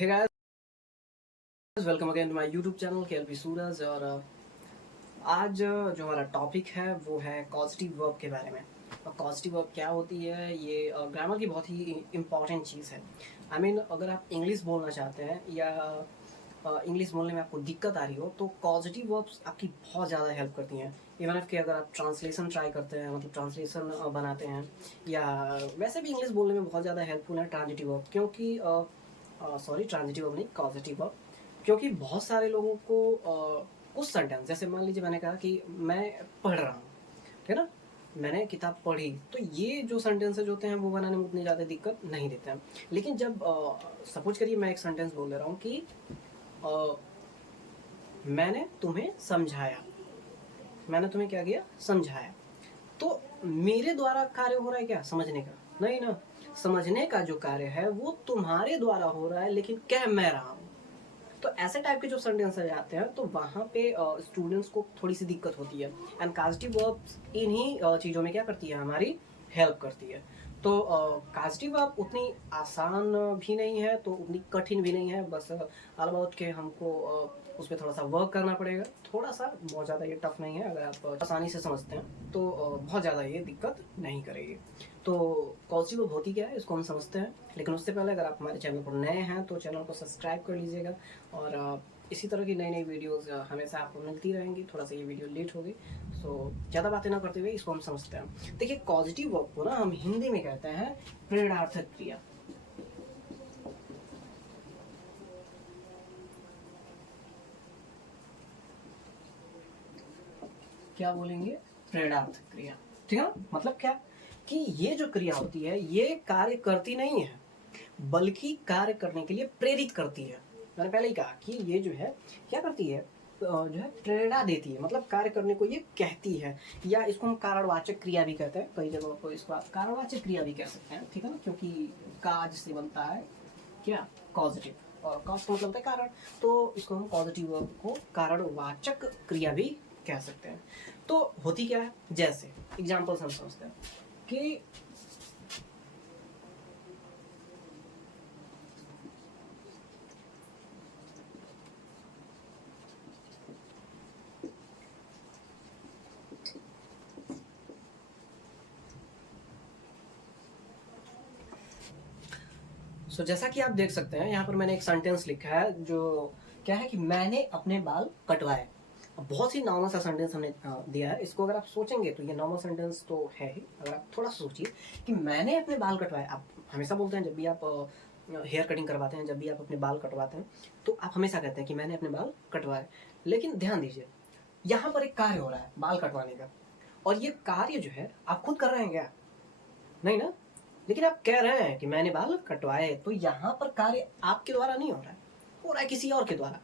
Hey guys, welcome again to my YouTube channel KLP Suraj. और आज जो हमारा टॉपिक है वो है कॉजेटिव वर्ब के बारे में। और कॉजेटिव वर्ब क्या होती है, ये ग्रामर की बहुत ही इम्पॉर्टेंट चीज़ है। आई मीन अगर आप इंग्लिश बोलना चाहते हैं या इंग्लिश बोलने में आपको दिक्कत आ रही हो तो पॉजिटिव वर्ब्स आपकी बहुत ज़्यादा हेल्प करती हैं। इवन इफ कि अगर आप ट्रांसलेशन ट्राई करते हैं, मतलब ट्रांसलेशन बनाते हैं, या वैसे भी इंग्लिश बोलने में बहुत ज़्यादा हेल्पफुल है ट्रांजिटिव वर्ब। क्योंकि ट्रांजिटिव वर्ब नहीं, पॉजिटिव वर्ब। क्योंकि बहुत सारे लोगों को कुछ सेंटेंस, जैसे मान लीजिए मैंने कहा कि मैं पढ़ रहा हूँ, ठीक है ना, मैंने किताब पढ़ी, तो ये जो सेंटेंसेज होते हैं वो बनाने में उतनी ज़्यादा दिक्कत नहीं देते हैं। लेकिन जब सपोज करिए मैं एक सेंटेंस बोल दे रहा हूँ कि अ, मैंने तुम्हें समझाया, मैंने तुम्हें क्या किया, समझाया, तो मेरे द्वारा कार्य हो रहा है क्या, समझने का? नहीं ना। समझने का जो कार्य है वो तुम्हारे द्वारा हो रहा है, लेकिन कह मैं रहा हूँ। तो ऐसे टाइप के जो सेंटेंसेस आते हैं तो वहाँ पे स्टूडेंट्स को थोड़ी सी दिक्कत होती है। एंड काजिटिव वर्ब्स इन्हीं चीज़ों में क्या करती है, हमारी हेल्प करती है। तो काजिटिव वर्ब उतनी आसान भी नहीं है तो उतनी कठिन भी नहीं है, बस ऑल अबाउट के हमको उस पर थोड़ा सा वर्क करना पड़ेगा। थोड़ा सा, बहुत ज़्यादा ये टफ नहीं है। अगर आप आसानी से समझते हैं तो बहुत ज़्यादा ये दिक्कत नहीं करेगी। तो पॉजिटिव वर्ब होती क्या है इसको हम समझते हैं, लेकिन उससे पहले अगर आप हमारे चैनल पर नए हैं तो चैनल को सब्सक्राइब कर लीजिएगा। और इसी तरह की नई नई वीडियोस हमेशा आपको मिलती रहेंगी। थोड़ा सा ये वीडियो लेट हो गई, सो ज़्यादा बातें ना करते हुए इसको हम समझते हैं। देखिए, पॉजिटिव वर्ब को ना हम हिंदी में कहते हैं प्रेरणार्थक क्रिया। क्या बोलेंगे? प्रेरणार्थक क्रिया। ठीक है ना? मतलब क्या कि ये जो क्रिया होती है ये कार्य करती नहीं है, बल्कि कार्य करने के लिए प्रेरित करती है। मैंने पहले ही कहा कि ये जो है क्या करती है, जो है प्रेरणा देती है, मतलब कार्य करने को ये कहती है। या इसको हम कारणवाचक क्रिया भी कहते हैं, कई जगहों को इसको आप कारणवाचक क्रिया भी कह सकते हैं। ठीक है ना, क्योंकि काज से बनता है क्या, पॉजिटिव, और कॉज का मतलब होता है कारण। तो इसको हम पॉजिटिव वर्ब को कारणवाचक क्रिया भी कह सकते हैं। तो होती क्या है, जैसे एग्जाम्पल्स हम समझते हैं कि जैसा कि आप देख सकते हैं यहाँ पर मैंने एक सेंटेंस लिखा है जो क्या है कि मैंने अपने बाल कटवाए। अब बहुत ही नॉर्मल सा सेंटेंस हमने दिया है। इसको अगर आप सोचेंगे तो ये नॉर्मल सेंटेंस तो है ही। अगर आप थोड़ा सोचिए कि मैंने अपने बाल कटवाए, आप हमेशा बोलते हैं जब भी आप हेयर कटिंग करवाते हैं, जब भी आप अपने बाल कटवाते हैं तो आप हमेशा कहते हैं कि मैंने अपने बाल कटवाए। लेकिन ध्यान दीजिए, यहाँ पर एक कार्य हो रहा है बाल कटवाने का, और ये कार्य जो है आप खुद कर रहे हैं क्या? नहीं ना। लेकिन आप कह रहे हैं कि मैंने बाल कटवाए, तो यहाँ पर कार्य आपके द्वारा नहीं हो रहा है, हो रहा है किसी और के द्वारा।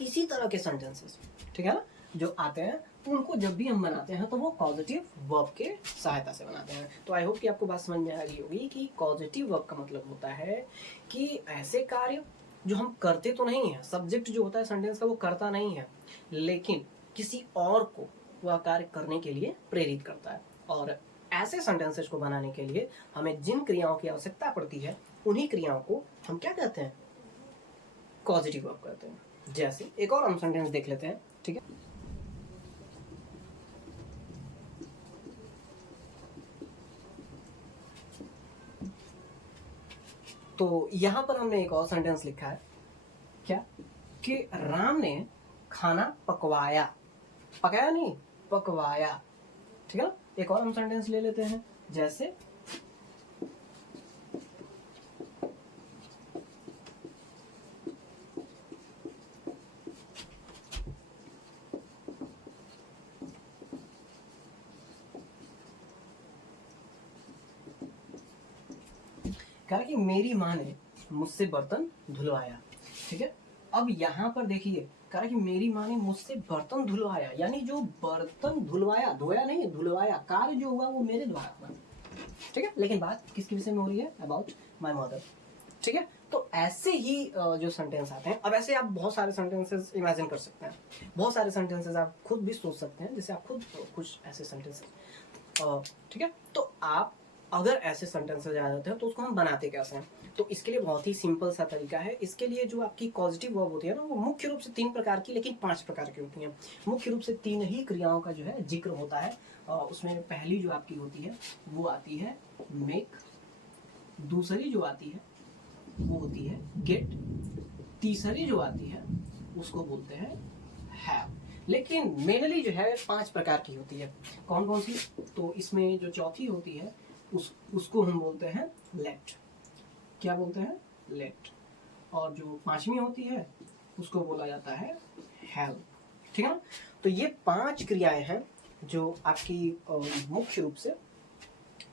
इसी तरह के सेंटेंसेस, ठीक है ना, जो आते हैं उनको जब भी हम बनाते हैं तो वो पॉजिटिव वर्ब के सहायता से बनाते हैं। तो आई होप कि आपको बात समझ में आ रही होगी कि पॉजिटिव वर्ब का मतलब होता है कि ऐसे कार्य जो हम करते तो नहीं है, सब्जेक्ट जो होता है सेंटेंस का वो करता नहीं है, लेकिन किसी और को वह कार्य करने के लिए प्रेरित करता है। और ऐसे सेंटेंसेस को बनाने के लिए हमें जिन क्रियाओं की आवश्यकता पड़ती है उन्हीं क्रियाओं को हम क्या कहते हैं, पॉजिटिव वर्ब कहते हैं। जैसे एक और हम सेंटेंस देख लेते हैं, ठीक है। तो यहां पर हमने एक और सेंटेंस लिखा है, क्या कि राम ने खाना पकवाया, पकाया नहीं, पकवाया। ठीक है ना। एक और हम सेंटेंस ले लेते हैं, जैसे कहा कि मेरी माँ ने मुझसे बर्तन धुलवाया। ठीक है। अब यहाँ पर देखिए, कहा कि मेरी माँ ने मुझसे बर्तन धुलवाया, यानी जो बर्तन धुलवाया, धोया नहीं, धुलवाया, कार्य जो हुआ वो मेरे द्वारा हुआ। ठीक है। लेकिन बात किसके विषय में हो रही है, अबाउट माई मदर। ठीक है। तो ऐसे ही जो सेंटेंस आते हैं, अब ऐसे आप बहुत सारे सेंटेंसेस इमेजिन कर सकते हैं, बहुत सारे सेंटेंसेस आप खुद भी सोच सकते हैं, जैसे आप खुद कुछ ऐसे सेंटेंसेस, ठीक है। तो आप अगर ऐसे सेंटेंसेस आ जाते हैं तो उसको हम बनाते कैसे हैं, तो इसके लिए बहुत ही सिंपल सा तरीका है। इसके लिए जो आपकी कॉजेटिव वर्ब होती है ना, वो मुख्य रूप से 3 प्रकार की, लेकिन 5 प्रकार की होती हैं। मुख्य रूप से 3 ही क्रियाओं का जो है जिक्र होता है। उसमें पहली जो आपकी होती है वो आती है मेक, दूसरी जो आती है वो होती है गेट, तीसरी जो आती है उसको बोलते हैं हैव। लेकिन मेनली जो है 5 प्रकार की होती है। कौन कौन सी? तो इसमें जो चौथी होती है उसको हम बोलते हैं लेट। क्या बोलते हैं? लेट। और जो 5वीं होती है उसको बोला जाता है हैव। ठीक है ना? तो ये 5 क्रियाएं हैं जो आपकी मुख्य रूप से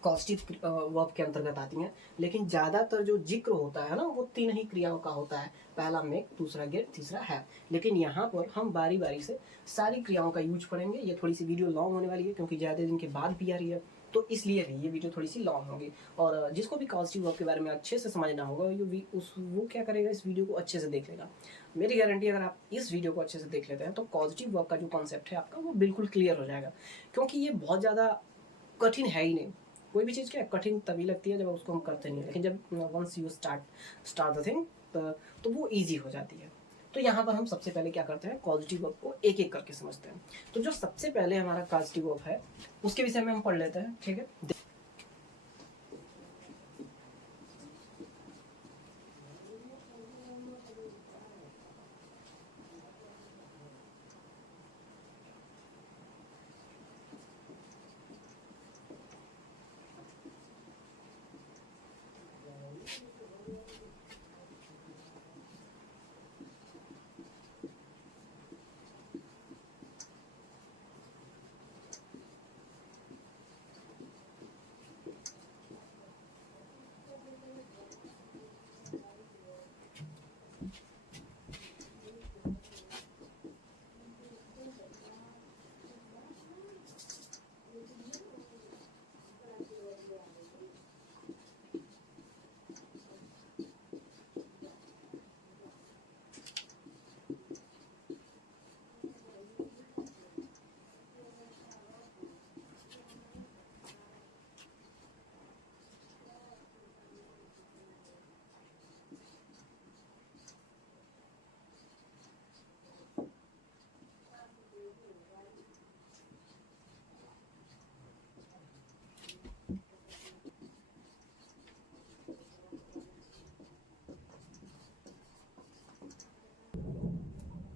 कॉस्टिव वर्ब के अंतर्गत आती हैं। लेकिन ज्यादातर जो जिक्र होता है ना, वो 3 ही क्रियाओं का होता है। पहला मेक, दूसरा गेट, तीसरा हैव। लेकिन यहाँ पर हम बारी बारी से सारी क्रियाओं का यूज पढ़ेंगे। ये थोड़ी सी वीडियो लॉन्ग होने वाली है क्योंकि ज्यादा दिन के बाद भी आ रही है, तो इसलिए भी ये वीडियो थोड़ी सी लॉन्ग होगी। और जिसको भी कॉस्टिव वर्ब के बारे में अच्छे से समझना होगा वो क्या करेगा, इस वीडियो को अच्छे से देख लेगा। मेरी गारंटी, अगर आप इस वीडियो को अच्छे से देख लेते हैं तो पॉजिटिव वर्ब का जो कॉन्सेप्ट है आपका वो बिल्कुल क्लियर हो जाएगा। क्योंकि ये बहुत ज़्यादा कठिन है ही नहीं। कोई भी चीज़ क्या कठिन तभी लगती है जब उसको हम करते नहीं है, लेकिन जब once you start the thing तो वो ईजी हो जाती है। तो यहाँ पर हम सबसे पहले क्या करते हैं, कॉजिटिव वर्ब को एक एक करके समझते हैं। तो जो सबसे पहले हमारा कॉजिटिव वर्ब है उसके विषय में हम पढ़ लेते हैं। ठीक है,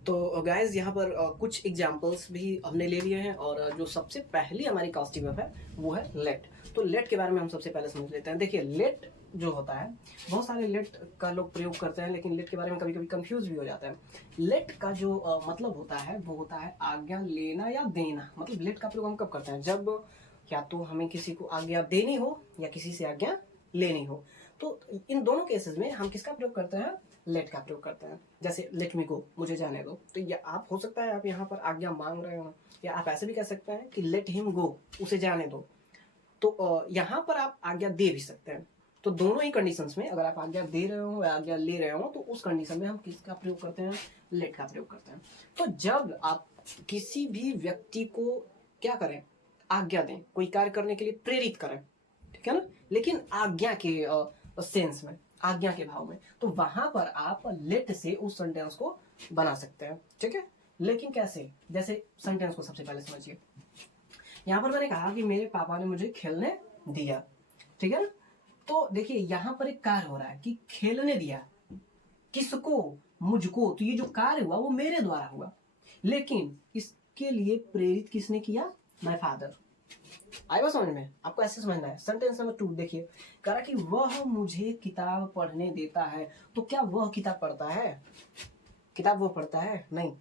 तो गाइज यहाँ पर कुछ एग्जांपल्स भी हमने ले लिए हैं। और जो सबसे पहली हमारी कॉस्टिव वर्ब है वो है लेट। तो लेट के बारे में हम सबसे पहले समझ लेते हैं। देखिए, लेट जो होता है, बहुत सारे लेट का लोग प्रयोग करते हैं, लेकिन लेट के बारे में कभी कभी कंफ्यूज भी हो जाता है। लेट का जो मतलब होता है वो होता है आज्ञा लेना या देना। मतलब लेट का प्रयोग हम कब करते हैं, जब या तो हमें किसी को आज्ञा देनी हो या किसी से आज्ञा लेनी हो। तो इन दोनों केसेस में हम किसका प्रयोग करते हैं, लेट का प्रयोग करते हैं। जैसे लेट मी गो, मुझे जाने दो। तो ये आप हो सकता है आप यहाँ पर आज्ञा मांग रहे हो, या आप ऐसे भी कह सकते हैं कि लेट हिम गो, उसे जाने दो। तो यहाँ पर आप आज्ञा दे भी सकते हैं। तो दोनों ही कंडीशंस में, अगर आप आज्ञा दे रहे हो या आज्ञा ले रहे हो, तो उस कंडीशन में हम किसका प्रयोग करते हैं, लेट का प्रयोग करते हैं। तो जब आप किसी भी व्यक्ति को क्या करें, आज्ञा दें, कोई कार्य करने के लिए प्रेरित करें, ठीक है ना, लेकिन आज्ञा के सेंस में, आज्ञा के भाव में, तो वहां पर आप लेट से उस सेंटेंस को बना सकते हैं। ठीक है, लेकिन कैसे? जैसे सेंटेंस को सबसे पहले समझिए। यहाँ पर मैंने कहा कि मेरे पापा ने मुझे खेलने दिया, ठीक है ना। तो देखिए यहाँ पर एक कार्य हो रहा है कि खेलने दिया किसको, मुझको। तो ये जो कार्य हुआ वो मेरे द्वारा हुआ, लेकिन इसके लिए प्रेरित किसने किया, माय फादर। आएगा समझ में? आपको ऐसे समझना है। सेंटेंस नंबर 2 देखिए, कह रहा कि वह मुझे किताब पढ़ने देता है। तो क्या वह किताब पढ़ता है? किताब वो पढ़ता है? नहीं।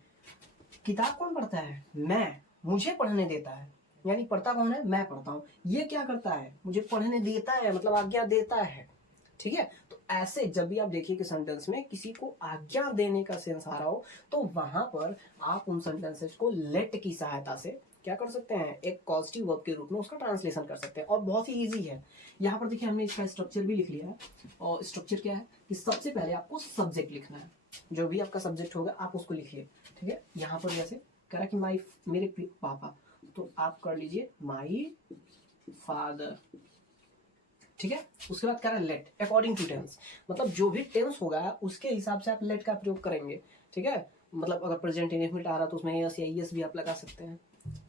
किताब कौन पढ़ता है? मैं। मुझे पढ़ने देता है, यानी पढ़ता कौन है? मैं पढ़ता हूँ। ये क्या करता है? मुझे पढ़ने देता है, मतलब आज्ञा देता है। ठीक है, तो ऐसे जब भी आप देखिए कि सेंटेंस में किसी को आज्ञा देने का सेंस आ रहा हो, तो वहां पर आप उन सेंटेंसेस को लेट की सहायता से क्या कर सकते हैं, एक पॉजिटिव वर्ब के रूप में उसका ट्रांसलेशन कर सकते हैं। और बहुत ही इजी है। यहाँ पर देखिए हमने इसका स्ट्रक्चर भी लिख लिया है। और स्ट्रक्चर क्या है कि सबसे पहले आपको सब्जेक्ट लिखना है। जो भी आपका सब्जेक्ट होगा आप उसको लिखिए। ठीक है, यहाँ पर जैसे कह रहा कि मेरे पापा, तो आप कर लीजिए माई फादर। ठीक है। उसके बाद कह रहा है लेट अकॉर्डिंग टू टेंस, मतलब जो भी टेंस होगा उसके हिसाब से आप लेट का प्रयोग करेंगे, ठीक है। मतलब अगर प्रेजेंट इंडेफिनिट आ रहा तो उसमें यस या यस भी आप लगा सकते हैं,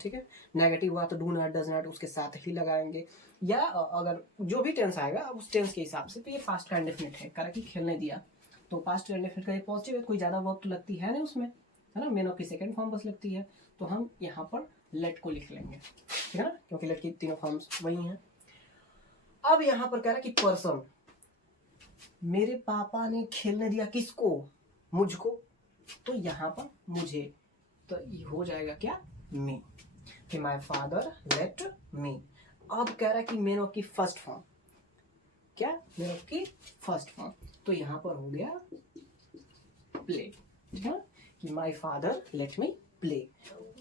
ठीक है। नेगेटिव हुआ तो डू नॉट डज नॉट उसके साथ ही लगाएंगे, या अगर जो भी टेंस आएगा उस टेंस के हिसाब से। तो ये पास्ट का इंडेफिनिट है, कह रहा कि खेलने दिया, तो पास्ट का इंडेफिनिट का ये पॉजिटिव है, कोई ज़्यादा वर्ब तो लगती है नहीं उसमें, है ना, मेन ऑफ की सेकेंड फॉर्म बस लगती है, तो हम यहाँ पर लेट को लिख लेंगे, ठीक है ना, क्योंकि लेट की तीनों फॉर्म्स वही हैं। अब यहाँ पर कह रहा है कि पर्सन, मेरे पापा ने खेलने दिया किसको, मुझको, तो यहाँ पर मुझे, तो ये हो जाएगा क्या, मी, कि माय फादर लेट मी। अब कह रहा है कि मेन ऑफ की फर्स्ट फॉर्म, क्या, मेन ऑफ की फर्स्ट फॉर्म, तो यहाँ पर हो गया प्ले, ठीक है ना, कि my father let me play.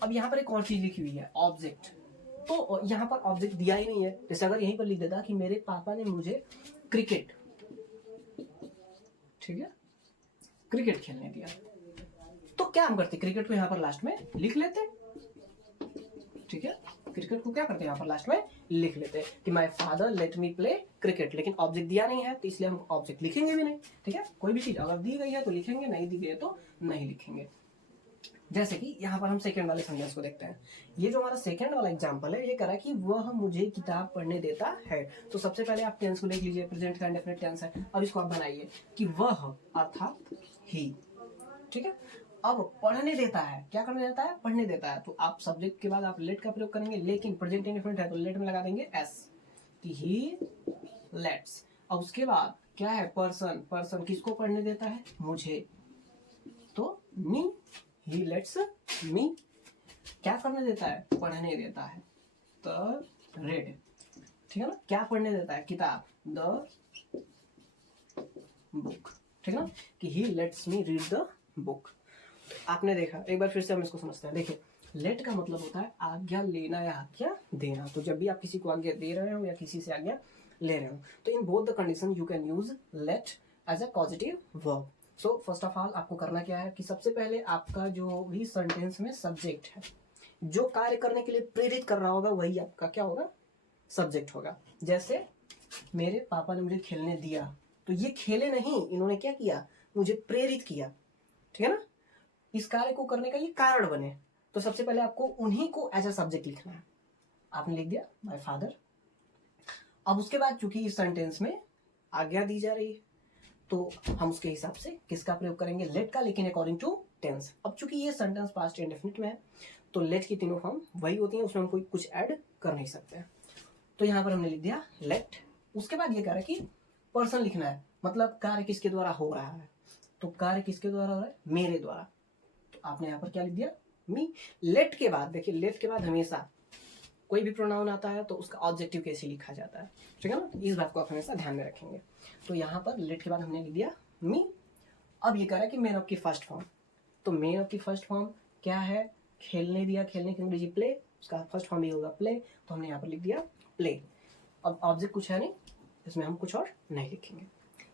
अब यहाँ पर एक और चीज लिखी हुई है ऑब्जेक्ट, तो यहाँ पर ऑब्जेक्ट दिया ही नहीं है। जैसे अगर यहीं पर लिख देता कि मेरे पापा ने मुझे क्रिकेट, ठीक है, क्रिकेट खेलने दिया, तो क्या हम करते, क्रिकेट को यहाँ पर लास्ट में लिख लेते, ठीक है, क्रिकेट को क्या करते हैं यहाँ पर लास्ट में लिख लेते हैं कि my father let me play cricket, लेकिन ऑब्जेक्ट दिया नहीं है तो इसलिए हम ऑब्जेक्ट लिखेंगे भी नहीं, ठीक है। कोई भी चीज अगर दी गई है तो लिखेंगे, नहीं दी गई है तो नहीं लिखेंगे। जैसे कि यहाँ पर हम सेकंड वाले सेंटेंस को देखते हैं। ये जो हमारा सेकंड वाला एग्जांपल है, ये कह रहा है कि वह मुझे किताब पढ़ने देता है। तो सबसे पहले आप टेंस को देख लीजिए, प्रेजेंट का इंडेफिनिट टेंस है। अब इसको आप बनाइए कि वह अर्थात ही, ठीक है। अब पढ़ने देता है, क्या करने देता है, पढ़ने देता है, तो आप सब्जेक्ट के बाद आप लेट का प्रयोग करेंगे, लेकिन प्रेजेंट इंडेफिनिट है तो लेट में लगा देंगे एस, कि ही लेट्स। अब उसके बाद क्या है, पर्सन, पर्सन किसको पढ़ने देता है, मुझे, तो मी, ही लेट्स मी। क्या करने देता है, पढ़ने देता है, द रेड, ठीक है ना, क्या पढ़ने देता है, किताब, द बुक, ठीक है ना, कि he lets me read the book. आपने देखा, एक बार फिर से हम इसको समझते हैं। देखिए, लेट का मतलब होता है आज्ञा लेना या आज्ञा देना। तो जब भी आप किसी को आज्ञा दे रहे हो या किसी से आज्ञा ले रहे हो, तो in both the condition you can use let as a positive verb. So first of all आपको करना क्या है कि सबसे पहले आपका जो भी सेंटेंस में सब्जेक्ट है, जो कार्य करने के लिए प्रेरित कर रहा होगा वही आपका क्या होगा, सब्जेक्ट होगा। जैसे मेरे पापा ने मुझे खेलने दिया, तो ये खेले नहीं, इन्होंने क्या किया, मुझे प्रेरित किया, ठीक है ना, इस कार्य को करने का ये कारण बने। तो सबसे पहले आपको उन्हीं को एज अ सब्जेक्ट लिखना है। आपने लिख दिया माय फादर। अब उसके बाद चूंकि इस सेंटेंस में आज्ञा दी जा रही है, तो हम उसके हिसाब से किसका प्रयोग करेंगे, लेट का, लेकिन अकॉर्डिंग टू टेंस। अब चूंकि ये सेंटेंस पास्ट इंडेफिनिट में है, तो लेट की तीनों फॉर्म वही होती हैं, उसमें हम कोई कुछ ऐड कर नहीं सकते। तो यहाँ पर हमने लिख दिया लेट। उसके बाद ये कह रहा है कि पर्सन लिखना है, मतलब कार्य किसके द्वारा हो रहा है, तो कार्य किसके द्वारा हो रहा है, मेरे द्वारा। तो आपने यहाँ पर क्या लिख दिया, मी। लेट के बाद देखिए, लेट के बाद हमेशा कोई भी प्रोनाउन आता है तो उसका ऑब्जेक्टिव कैसे लिखा जाता है, ठीक है ना, इस बात को आप हमेशा ध्यान में रखेंगे। तो यहाँ पर लेट के बाद हमने लिख दिया मी। अब ये कह रहा है कि मेन ऑफ की फर्स्ट फॉर्म, तो मेन ऑफ की फर्स्ट फॉर्म क्या है, खेलने दिया, खेलने की अंग्रेजी प्ले, उसका फर्स्ट फॉर्म ये होगा प्ले, तो हमने यहाँ पर लिख दिया प्ले। अब ऑब्जेक्ट कुछ है नहीं, इसमें हम कुछ और नहीं लिखेंगे।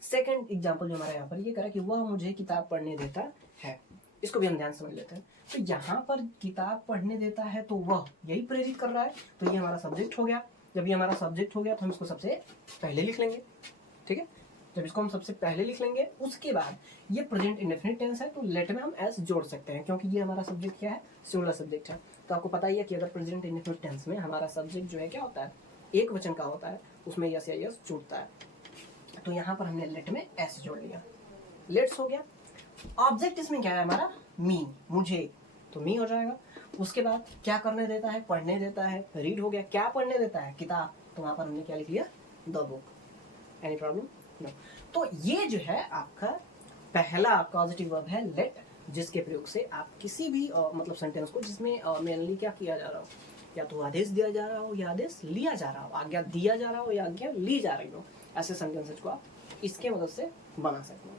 सेकेंड एग्जाम्पल जो हमारा यहाँ पर ये कह रहा है कि वह मुझे किताब पढ़ने देता है, इसको भी हम ध्यान समझ लेते हैं। तो यहाँ पर किताब पढ़ने देता है, तो वह यही प्रेरित कर रहा है, तो ये हमारा सब्जेक्ट हो गया। जब ये हमारा सब्जेक्ट हो गया तो हम इसको सबसे पहले लिख लेंगे, ठीक है। जब इसको हम सबसे पहले लिख लेंगे, उसके बाद ये प्रेजेंट इंडेफिनिट टेंस है, तो लेट में हम एस जोड़ सकते हैं, क्योंकि ये हमारा सब्जेक्ट क्या है, सिंगुलर सब्जेक्ट है। तो आपको पता ही है कि अगर प्रेजेंट इंडेफिनिट टेंस में हमारा सब्जेक्ट जो है क्या होता है, एक वचन का होता है, उसमें यस या यस जुड़ता है। तो यहाँ पर हमने लेट में एस जोड़ लिया, लेट्स हो गया। ऑब्जेक्ट इसमें क्या है हमारा, मी, मुझे, तो मी हो जाएगा। उसके बाद क्या करने देता है, पढ़ने देता है, रीड हो गया। क्या पढ़ने देता है, किताब, तो वहां पर हमने क्या लिख लिया, the book. Any problem, no. तो ये जो है आपका पहला पॉजिटिव वर्ब है लेट, जिसके प्रयोग से आप किसी भी मतलब सेंटेंस को जिसमें मेनली क्या किया जा रहा हो, या तो आदेश दिया जा रहा हो या आदेश लिया जा रहा हो, आज्ञा दिया जा रहा हो या आज्ञा ली जा रही हो, ऐसे सेंटेंसेस को आप इसके मदद से बना सकते हो।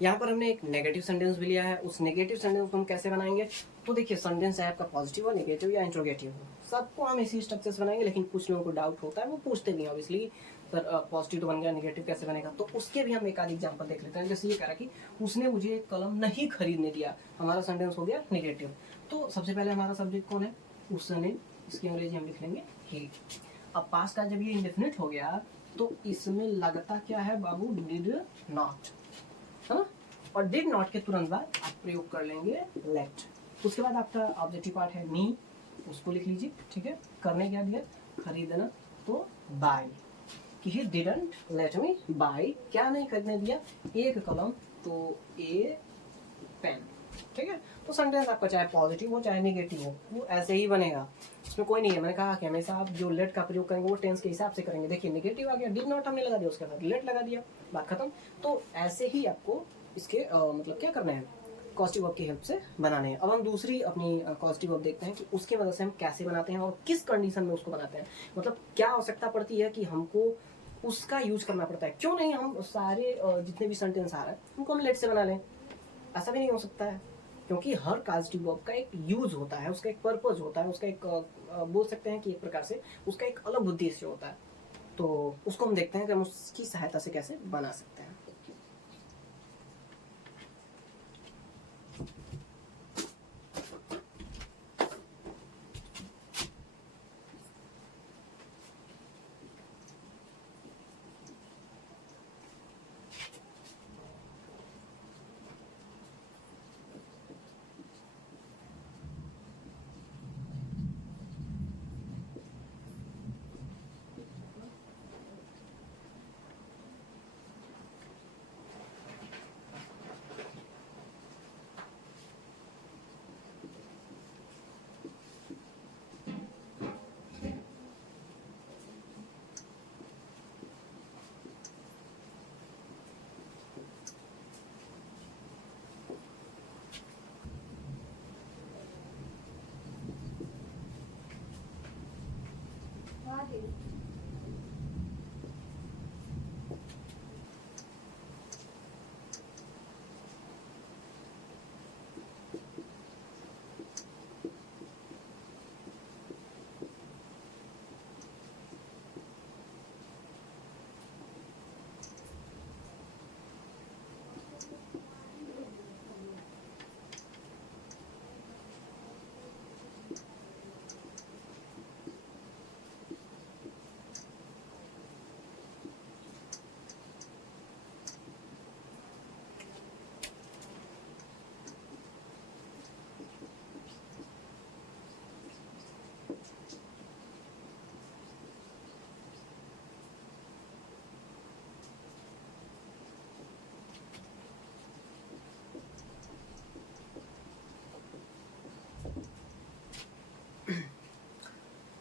यहाँ पर हमने एक नेगेटिव सेंटेंस भी लिया है, उस नेगेटिव सेंटेंस को हम कैसे बनाएंगे, तो देखिए सेंटेंस है आपका पॉजिटिव हो, नेगेटिव या इंट्रोगेटिव हो, सबको हम इसी स्ट्रक्चर से बनाएंगे। लेकिन कुछ लोगों को डाउट होता है, वो पूछते भी हैं ऑब्वियसली, सर पॉजिटिव तो बन गया, नेगेटिव कैसे बनेगा? तो उसके भी हम एक आध एग्जाम्पल देख लेते हैं। जैसे ये कह रहा कि उसने मुझे एक कलम नहीं खरीदने दिया, हमारा सेंटेंस हो गया नेगेटिव। तो सबसे पहले हमारा सब्जेक्ट कौन है? उसने। इसकी अंग्रेजी हम लिख लेंगे ही। अब पास का जब ये इंडेफिनिट हो गया तो इसमें लगता क्या है बाबू? डिड नॉट, है ना? और डिड नॉट के तुरंत बाद आप प्रयोग कर लेंगे लेट। उसके बाद आपका ऑब्जेक्टिव पार्ट है मी, उसको लिख लीजिए, ठीक है। करने क्या दिया? खरीदना, तो बाय। कि he didn't let me buy, क्या नहीं खरीदने दिया? एक कलम, तो ए पेन, ठीक है। तो सेंटेंस आपका चाहे पॉजिटिव हो चाहे नेगेटिव हो, वो ऐसे ही बनेगा, इसमें कोई नहीं है। मैंने कहा कि हमेशा आप जो लेट का प्रयोग करेंगे वो टेंस के हिसाब से करेंगे। देखिए नेगेटिव आ गया, डिड नॉट हमने लगा दिया, उसके बाद लेट लगा दिया, बात खत्म। तो ऐसे ही आपको इसके मतलब क्या करना है? कॉस्टिव वर्ब की हेल्प से बनाने हैं। अब हम दूसरी अपनी कॉस्टिव वर्ब देखते हैं कि उसकी मदद से हम कैसे बनाते हैं और किस कंडीशन में उसको बनाते हैं। मतलब क्या आवश्यकता पड़ती है कि हमको उसका यूज करना पड़ता है। क्यों नहीं हम सारे जितने भी सेंटेंस आ रहा है उनको हम लेट से बना लें? ऐसा भी नहीं हो सकता है, क्योंकि हर कॉजेटिव वर्ब का एक यूज होता है, उसका एक पर्पज होता है, उसका एक बोल सकते हैं कि एक प्रकार से उसका एक अलग उद्देश्य होता है। तो उसको हम देखते हैं कि हम उसकी सहायता से कैसे बना सकते हैं।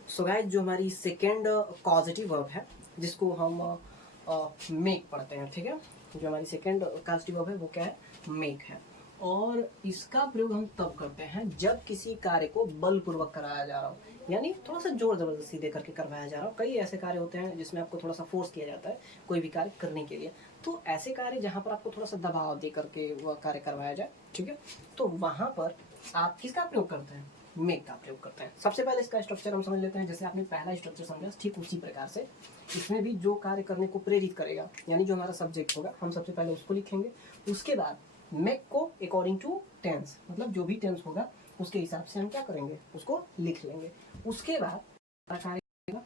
सो गाइस, जो हमारी सेकेंड कॉजेटिव वर्ब है जिसको हम मेक पढ़ते हैं, ठीक है। जो हमारी सेकेंड कॉजेटिव वर्ब है वो क्या है? मेक है। और इसका प्रयोग हम तब करते हैं जब किसी कार्य को बलपूर्वक कराया जा रहा हो, यानी थोड़ा सा जोर जबरदस्ती दे करके करवाया जा रहा हो। कई ऐसे कार्य होते हैं जिसमें आपको थोड़ा सा फोर्स किया जाता है कोई भी कार्य करने के लिए। तो ऐसे कार्य जहाँ पर आपको थोड़ा सा दबाव दे करके वह कार्य करवाया जाए, ठीक है, तो वहां पर आप किसका प्रयोग करते हैं? मेक का प्रयोग करते हैं। सबसे पहले इसका स्ट्रक्चर हम समझ लेते हैं। जैसे आपने पहला स्ट्रक्चर समझा, ठीक उसी प्रकार से इसमें भी जो कार्य करने को प्रेरित करेगा, यानी जो हमारा सब्जेक्ट होगा, हम सबसे पहले उसको लिखेंगे। उसके बाद मेक को अकॉर्डिंग टू टेंस, मतलब जो भी टेंस होगा उसके हिसाब से हम क्या करेंगे? उसको लिख लेंगे। उसके बाद कार्य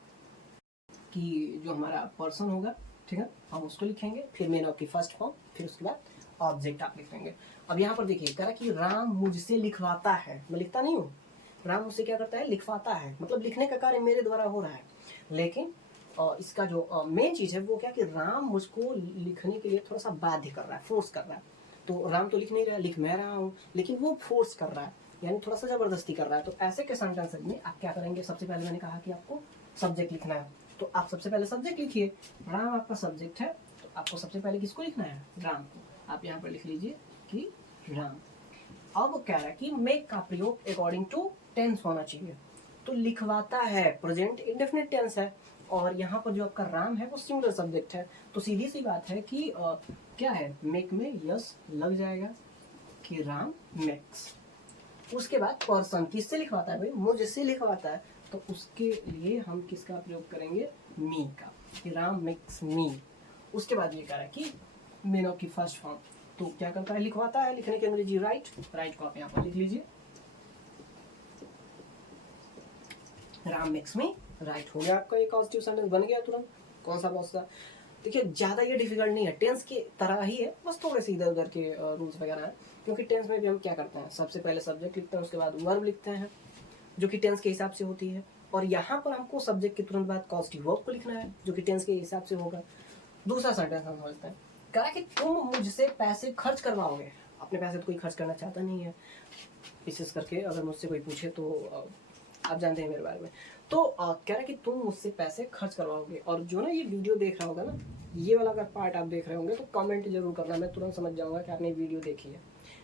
कि जो हमारा पर्सन होगा, ठीक है, हम उसको लिखेंगे। फिर मेन ऑफ की फर्स्ट फॉर्म, फिर उसके बाद ऑब्जेक्ट आप लिख लेंगे। अब यहाँ पर देखिए कह रहा कि राम मुझसे लिखवाता है, मैं लिखता नहीं हूँ। राम मुझसे क्या करता है? लिखवाता है, मतलब लिखने का कार्य मेरे द्वारा हो रहा है। लेकिन इसका जो मेन चीज है वो क्या कि राम मुझको लिखने के लिए थोड़ा सा बाध्य कर रहा है, फोर्स कर रहा है। तो राम तो लिख नहीं रहा, लिख मैं रहा हूँ, लेकिन वो फोर्स कर रहा है, यानी थोड़ा सा जबरदस्ती कर रहा है। तो ऐसे के सेंटेंस में आप क्या करेंगे? सबसे पहले मैंने कहा कि आपको सब्जेक्ट लिखना है, तो आप सबसे पहले सब्जेक्ट लिखिए। राम आपका सब्जेक्ट है, तो आपको सबसे पहले किसको लिखना है? राम को। आप यहाँ पर लिख लीजिए कि राम। अब कह रहा है कि मेक का प्रयोग अकॉर्डिंग टू टेंस होना चाहिए। तो लिखवाता है प्रेजेंट इंडेफिनिट टेंस है, और यहाँ पर जो आपका राम है वो सिंगुलर सब्जेक्ट है। तो सीधी सी बात है कि क्या है? मेक में यस लग जाएगा कि राम मेक्स। उसके बाद पर्सन किससे लिखवाता है भाई, मुझसे लिखवाता है, तो उसके लिए हम किसका प्रयोग करेंगे, मी का, कि राम मेक्स मी। उसके बाद ये कह रहा है कि मेन ऑफ की फर्स्ट फॉर्म, तो क्या करता है, लिखवाता है, लिखने की अंग्रेजी राइट, राइट को आप यहाँ पर लिख लीजिए, राम मेक्स मी राइट, हो गया आपका एक पॉजिटिव सेंटेंस बन गया तुरंत। कौन सा बॉस का, देखिए ज़्यादा ये डिफिकल्ट नहीं है, टेंस की तरह ही है, बस थोड़े से इधर उधर के रूल्स वगैरह हैं। क्योंकि टेंस में भी हम क्या करते हैं, सबसे पहले सब्जेक्ट लिखते हैं, उसके बाद वर्ब लिखते हैं, जो कि टेंस के हिसाब से होती है। और यहाँ पर हमको सब्जेक्ट के तुरंत बाद कॉजेटिव वर्ब को लिखना है, जो कि टेंस के हिसाब से होगा। दूसरा सेंटेंस हम समझते हैं, कह रहा है कि तुम मुझसे पैसे खर्च करवाओगे। अपने पैसे तो कोई खर्च करना चाहता नहीं है, विशेष करके अगर मुझसे कोई पूछे तो आप जानते हैं मेरे बारे में। तो कह रहा है कि तुम मुझसे पैसे खर्च करवाओगे। और जो ना ये वीडियो देख रहा होगा ना, ये वाला अगर पार्ट आप देख रहे होंगे तो कमेंट जरूर करना, मैं तुरंत समझ जाऊंगा कि आपने वीडियो देखी है।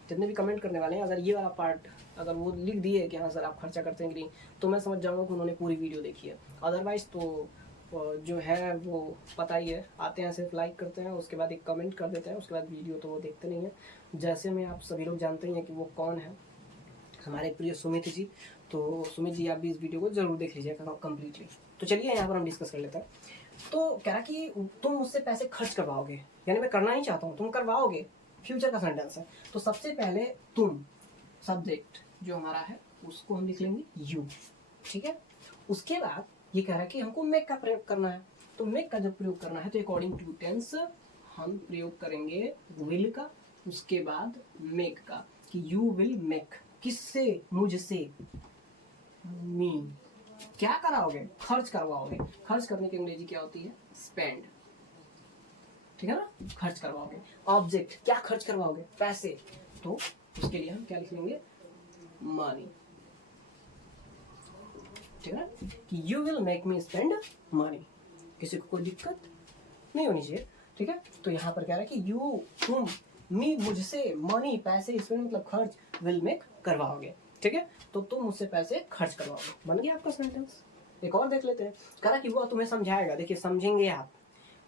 जितने भी कमेंट करने वाले हैं, अगर ये वाला पार्ट अगर वो लिख दिए कि हाँ सर आप खर्चा करते हैं कि नहीं, तो मैं समझ जाऊंगा कि उन्होंने पूरी वीडियो देखी है। अदरवाइज तो जो है वो पता ही है, आते हैं सिर्फ लाइक करते हैं, उसके बाद एक कमेंट कर देते हैं, उसके बाद वीडियो तो वो देखते नहीं है। जैसे में आप सभी लोग जानते ही हैं कि वो कौन है, हमारे प्रिय सुमित जी। तो सुमित जी आप भी इस वीडियो को जरूर देख लीजिएगा कम्प्लीटली। तो चलिए यहाँ पर हम डिस्कस कर लेते हैं। तो कह रहा कि तुम मुझसे पैसे खर्च करवाओगे, यानी मैं करना नहीं चाहता हूँ, तुम करवाओगे, फ्यूचर का सेंटेंस है। तो सबसे पहले तुम, सब्जेक्ट जो हमारा है उसको हम लिख लेंगे यू, ठीक है। उसके बाद ये कह रहा है कि हमको मेक का प्रयोग करना है। तो मेक का जब प्रयोग करना है तो अकॉर्डिंग टू टेंस हम प्रयोग करेंगे विल का, उसके बाद मेक का, कि यू विल मेक, किससे, मुझसे, मी, क्या कराओगे, खर्च करवाओगे। खर्च करने की अंग्रेजी क्या होती है, स्पेंड, ठीक है ना, खर्च करवाओगे। ऑब्जेक्ट, क्या खर्च करवाओगे, पैसे, तो उसके लिए हम क्या लिख लेंगे, मनी, ठीक है, कि you will make me spend money. किसी को कोई दिक्कत नहीं होनी चाहिए, ठीक है। तो यहाँ पर क्या है कि यू, तुम, मी मुझसे, मनी पैसे, स्पेंड मतलब खर्च, विल मेक करवाओगे, ठीक है। तो तुम मुझसे पैसे खर्च करवाओगे, बन गया आपका सेंटेंस। एक और देख लेते हैं, कह रहा कि वो तुम्हें समझाएगा। देखिए समझेंगे आप,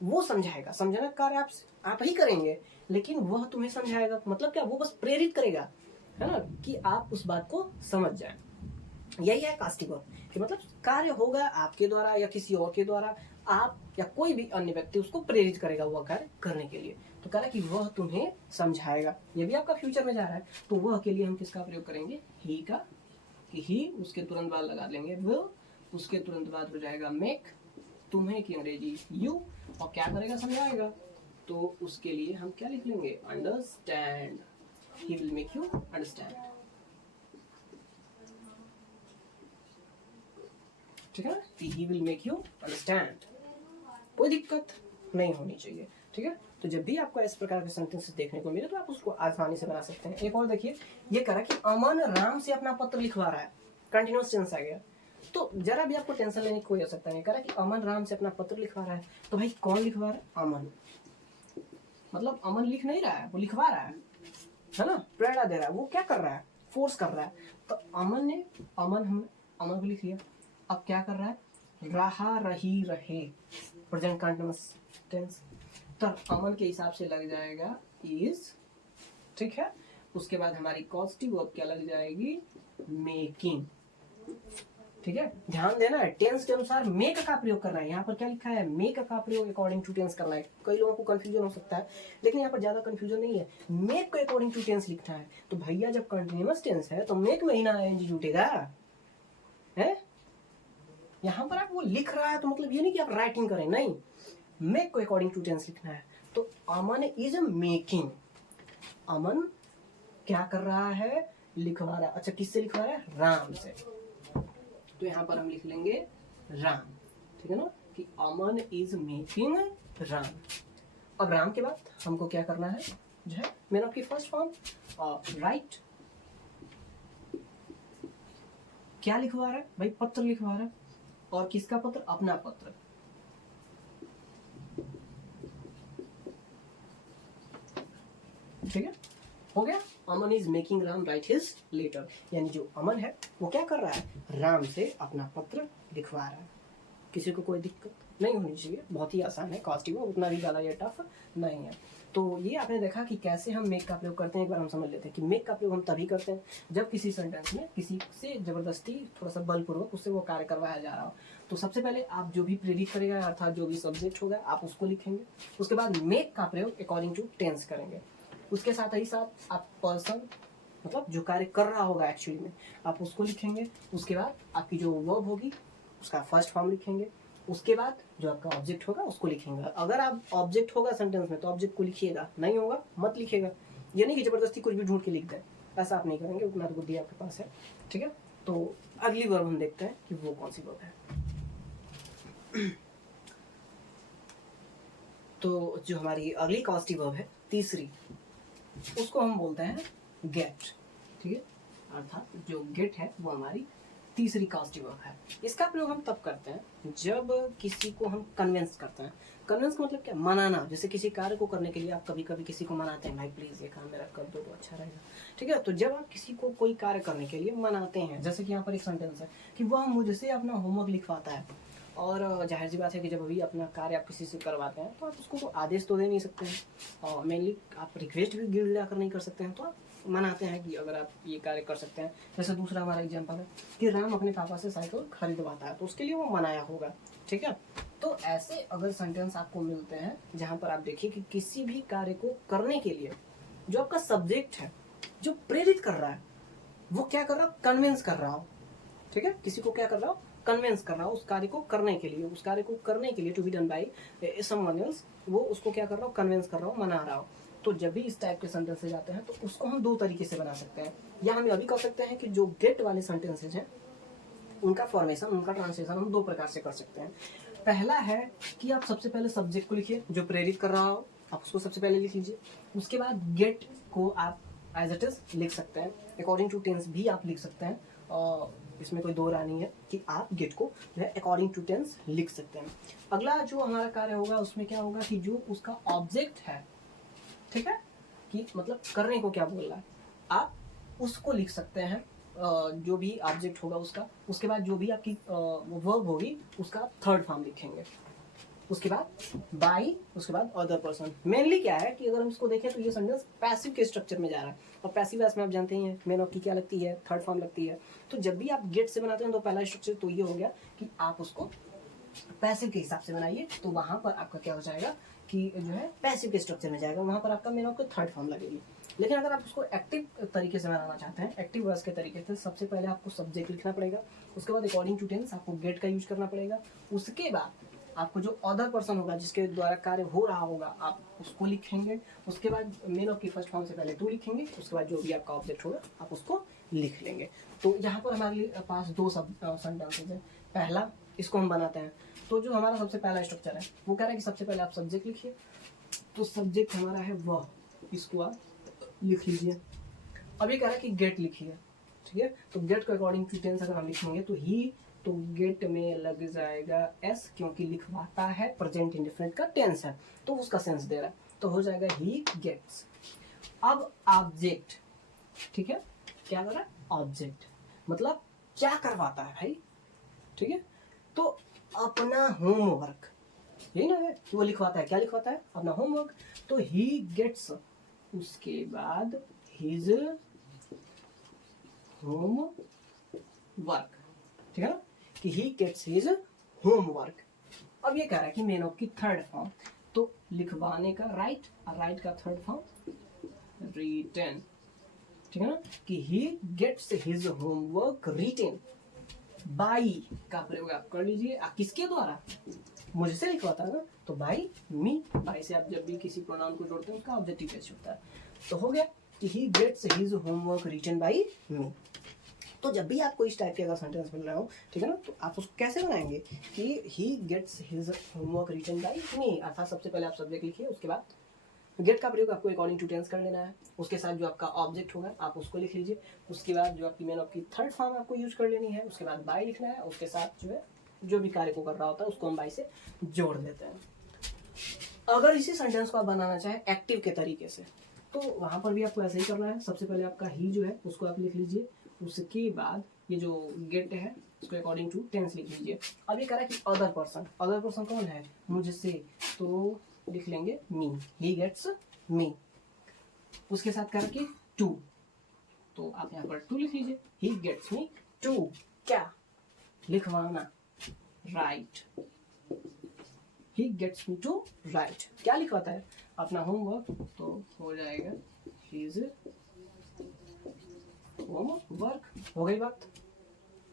वो समझाएगा, समझाना का कार्य आप ही करेंगे, लेकिन वह तुम्हें समझाएगा, मतलब क्या, वो बस प्रेरित करेगा, है ना, कि आप उस बात को समझ जाए। यही है कास्टिक वर्ब, कि मतलब कार्य होगा आपके द्वारा या किसी और के द्वारा, आप या कोई भी अन्य व्यक्ति उसको प्रेरित करेगा वह कार्य करने के लिए। तो कह रहा है कि वह तुम्हें समझाएगा, ये भी आपका फ्यूचर में जा रहा है, तो वह के लिए हम किसका प्रयोग करेंगे, ही का, कि ही उसके तुरंत बाद लगा लेंगे विल, उसके तुरंत बाद हो जाएगा मेक, तुम्हें की अंग्रेजी यू, और क्या करेगा, समझाएगा, तो उसके लिए हम क्या लिख लेंगे, understand, he will make you understand, ठीक है, he will make you understand, कोई दिक्कत नहीं होनी चाहिए, ठीक है। तो जब भी आपको इस प्रकार के सेंटेंसेस देखने को मिले तो आप उसको आसानी से बना सकते हैं। एक और देखिए, ये कह रहा है कि अमन राम से अपना पत्र लिखवा रहा है, कंटिन्यूअस टेंस आ गया, तो जरा भी आपको टेंशन लेने की कोई आवश्यकता नहीं। कह रहा है कि अमन राम से अपना पत्र लिखवा रहा है, तो भाई कौन लिखवा रहा है, अमन, मतलब अमन लिख नहीं रहा है, वो लिखवा रहा है ना, प्रेरणा दे रहा है, वो क्या कर रहा है, फोर्स कर रहा है। तो अमन ने, हम अमन को लिख लिया, अब क्या कर रहा है, रहा, रही, रहे, प्रेजेंट कंटिन्यूअस टेंस, तो अमन के हिसाब से लग जाएगा इज, ठीक है। उसके बाद हमारी कॉजेटिव वर्ब क्या लग जाएगी, मेकिंग, ठीक है। ध्यान देना है, टेंस के अनुसार मेक का प्रयोग करना है। यहाँ पर क्या लिखा है, मेक का प्रयोग अकॉर्डिंग टू टेंस करना है। कई लोगों को कंफ्यूजन हो सकता है, लेकिन यहाँ पर ज्यादा कंफ्यूजन नहीं है, मेक को अकॉर्डिंग टू टेंस लिखना है। तो भैया जब कंटिन्यूअस टेंस है तो मेक में ही ना आईएनजी जुटेगा, है। यहाँ पर आप वो लिख रहा है तो मतलब ये नहीं कि आप राइटिंग करें, नहीं, मेक को अकॉर्डिंग टू टेंस लिखना है। तो अमन इज मेकिंग, अमन क्या कर रहा है, लिखवा रहा है। अच्छा किससे लिखवा रहा है, राम से, तो यहाँ पर हम लिख लेंगे राम, ठीक है ना, कि अमन इज मेकिंग राम। अब राम के बाद हमको क्या करना है, जो है मैन ऑफ की फर्स्ट फॉर्म, राइट, क्या लिखवा रहा है भाई, पत्र लिखवा रहा है, और किसका पत्र, अपना पत्र, ठीक है, हो गया। Aman is making Ram write his letter, यानी जो अमन है वो क्या कर रहा है, राम से अपना पत्र लिखवा रहा है। किसी को कोई दिक्कत नहीं होनी चाहिए, बहुत ही आसान है कॉस्टिव वर्ब, उतना भी ज़्यादा ये टफ नहीं है। तो ये आपने देखा कि कैसे हम मेक का प्रयोग करते हैं। एक बार हम समझ लेते हैं कि मेक का प्रयोग हम तभी करते हैं जब किसी सेंटेंस में किसी से ज़बरदस्ती थोड़ा सा बलपूर्वक उससे वो कार्य करवाया जा रहा हो। तो सबसे पहले आप जो भी प्रेरित करेगा अर्थात जो भी सब्जेक्ट होगा आप उसको लिखेंगे। उसके बाद मेक का प्रयोग अकॉर्डिंग टू टेंस करेंगे। उसके साथ ही साथ आप पर्सन मतलब जो कार्य कर रहा होगा एक्चुअली में आप उसको लिखेंगे। उसके बाद आपकी जो वर्ब होगी उसका फर्स्ट फॉर्म लिखेंगे। उसके बाद जो आपका ऑब्जेक्ट होगा उसको लिखेंगे। अगर आप ऑब्जेक्ट होगा सेंटेंस में तो ऑब्जेक्ट को लिखिएगा, नहीं होगा मत लिखिएगा। ये नहीं कि जबरदस्ती कुछ भी ढूंढ के लिख दें, ऐसा आप नहीं करेंगे, उतना तो बुद्धि आपके पास है। ठीक है, तो अगली वर्ब हम देखते हैं कि वो कौन सी वर्ब है। तो जो हमारी अगली कॉस्टिव वर्ब है तीसरी, उसको हम बोलते हैं गेट। ठीक है, अर्थात जो गेट है वो हमारी तीसरी कॉस्टिव वर्ब है। इसका प्रयोग हम तब करते हैं जब किसी को हम कन्विंस करते हैं। कन्विंस का मतलब क्या, मनाना। जैसे किसी कार्य को करने के लिए आप कभी कभी किसी को मनाते हैं, भाई प्लीज ये काम मेरा कर दो तो अच्छा रहेगा। ठीक है, तो जब आप किसी को कोई कार्य करने के लिए मनाते हैं, जैसे कि यहाँ पर एक सेंटेंस है कि वह मुझसे अपना होमवर्क लिखवाता है, और जाहिर सी बात है कि जब अभी अपना कार्य आप किसी से करवाते हैं तो आप उसको आदेश तो दे नहीं सकते हैं, और मेनली आप रिक्वेस्ट भी गिड़ कर नहीं कर सकते हैं। तो आप मनाते हैं कि अगर आप ये कार्य कर सकते हैं। जैसे दूसरा हमारा एग्जांपल है कि राम अपने पापा से साइकिल खरीदवाता है, तो उसके लिए वो मनाया होगा। ठीक है, तो ऐसे अगर सेंटेंस आपको मिलते हैं जहाँ पर आप देखिए कि किसी भी कार्य को करने के लिए जो आपका सब्जेक्ट है जो प्रेरित कर रहा है वो क्या कर रहा हो, कन्विंस कर रहा हो। ठीक है, किसी को क्या कर रहा हो, कन्विंस कर रहा हो उस कार्य को करने के लिए, उस कार्य को करने के लिए to be done by someone else, वो उसको क्या कर रहा हो, कन्विंस कर रहा हो, मना रहा हो। तो जब भी इस टाइप के सेंटेंसेज आते हैं तो उसको हम दो तरीके से बना सकते हैं। या हम अभी कर सकते हैं कि जो गेट वाले सेंटेंसेज हैं उनका फॉर्मेशन, उनका ट्रांसलेशन हम दो प्रकार से कर सकते हैं। पहला है कि आप सबसे पहले सब्जेक्ट को लिखिए, जो प्रेरित कर रहा हो आप उसको सबसे पहले लिख लीजिए। उसके बाद गेट को आप एज इट इज लिख सकते हैं, अकॉर्डिंग टू टेंस भी आप लिख सकते हैं, और इसमें कोई दो राय नहीं है कि आप गेट को जो है अकॉर्डिंग टू टेंस लिख सकते हैं। अगला जो हमारा कार्य होगा उसमें क्या होगा कि जो उसका ऑब्जेक्ट है, ठीक है, कि मतलब करने को क्या बोल रहा है, आप उसको लिख सकते हैं, जो भी ऑब्जेक्ट होगा उसका। उसके बाद जो भी आपकी वर्ब होगी उसका थर्ड फॉर्म लिखेंगे। उसके बाद बाई, उसके बाद अदर पर्सन। मेनली क्या है कि अगर हम इसको देखें तो ये सेंटेंस पैसिव के स्ट्रक्चर में जा रहा है, और पैसिव वॉइस में आप जानते ही हैं मेन ऑफ की क्या लगती है, थर्ड फॉर्म लगती है। तो जब भी आप गेट से बनाते हैं तो पहला स्ट्रक्चर तो ये हो गया कि आप उसको पैसिव के हिसाब से बनाइए, तो वहां पर आपका क्या हो जाएगा कि जो है पैसिव के स्ट्रक्चर में जाएगा, वहां पर आपका मेन ऑफ की थर्ड फॉर्म लगेगी। लेकिन अगर आप उसको एक्टिव तरीके से बनाना चाहते हैं, एक्टिव वॉइस के तरीके से, सबसे पहले आपको सब्जेक्ट लिखना पड़ेगा। उसके बाद अकॉर्डिंग टू टेंस आपको गेट का यूज करना पड़ेगा। उसके बाद आपको जो अदर पर्सन होगा जिसके द्वारा कार्य हो रहा होगा आप उसको लिखेंगे। उसके बाद मेन ऑफ की फर्स्ट फॉर्म से पहले टू लिखेंगे। उसके बाद जो भी आपका ऑब्जेक्ट होगा आप उसको लिख लेंगे। तो यहाँ पर हमारे पास दो सेंटेंसेस हैं। पहला इसको हम बनाते हैं, तो जो हमारा सबसे पहला स्ट्रक्चर है वो कह रहा है कि सबसे पहले आप सब्जेक्ट लिखिए। तो सब्जेक्ट हमारा है वह, इसको आप लिख लीजिए। अब ये कह रहा है कि गेट लिखिए। ठीक है, तो गेट को अकॉर्डिंग टू टेंस अगर हम लिखेंगे तो ही, तो गेट में लग जाएगा एस, क्योंकि लिखवाता है, प्रेजेंट इंडेफिनिट का टेंस है तो उसका सेंस दे रहा है, तो हो जाएगा ही गेट्स। अब ऑब्जेक्ट, ठीक है, क्या कर रहा है, ऑब्जेक्ट मतलब क्या करवाता है भाई। ठीक है, तो अपना होमवर्क, यही ना है कि वो लिखवाता है, क्या लिखवाता है, अपना होमवर्क। तो ही गेट्स, उसके बाद हिज होमवर्क। ठीक है ना, कि ही गेट्स हिज होमवर्क। अब ये कह रहा है कि मेन ऑफ की थर्ड फॉर्म, तो लिखवाने का राइट, राइट का थर्ड फॉर्म रिटन। ठीक है ना, कि he gets his homework written by का प्रयोग आप कर लीजिए। किसके द्वारा, मुझसे लिखवाता है ना, तो बाई मी। बाई से आप जब भी किसी प्रोनाउन को जोड़ते हैं उसका ऑब्जेक्टिव केस होता है। तो हो गया कि he gets his homework written by me. तो जब भी आपको इस टाइप के अगर सेंटेंस मिल रहा हो, ठीक है ना, तो आप उसको कैसे बनाएंगे कि he gets his homework written by me, अर्थात सबसे पहले आप सब्जेक्ट लिखिए। उसके बाद गेट का प्रयोग आपको अकॉर्डिंग टू टेंस कर लेना है। उसके साथ जो आपका ऑब्जेक्ट होगा आप उसको लिख लीजिए। उसके बाद जो आपकी मेन ऑफ की थर्ड फॉर्म आपको यूज कर लेनी है। उसके बाद बाय लिखना है, उसके साथ जो है जो भी कार्य को कर रहा होता है उसको हम बाय से जोड़ देते हैं। अगर इसी सेंटेंस को आप बनाना चाहें एक्टिव के तरीके से तो वहां पर भी आपको ऐसा ही करना है। सबसे पहले आपका ही जो है उसको आप लिख लीजिए। उसके बाद ये जो गेट है इसको अकॉर्डिंग टू टेंस लिख लीजिए। अब ये कह रहा है कि अदर पर्सन कौन है, मुझसे, तो लिख लेंगे मी, ही गेट्स मी। उसके साथ कह रहा है कि टू, तो आप यहाँ पर टू लिख लीजिए, ही गेट्स मी टू क्या, लिखवाना, write, he gets me to write, क्या लिखवाता है, अपना होमवर्क, तो हो जाएगा हिज होमवर्क। हो गई बात।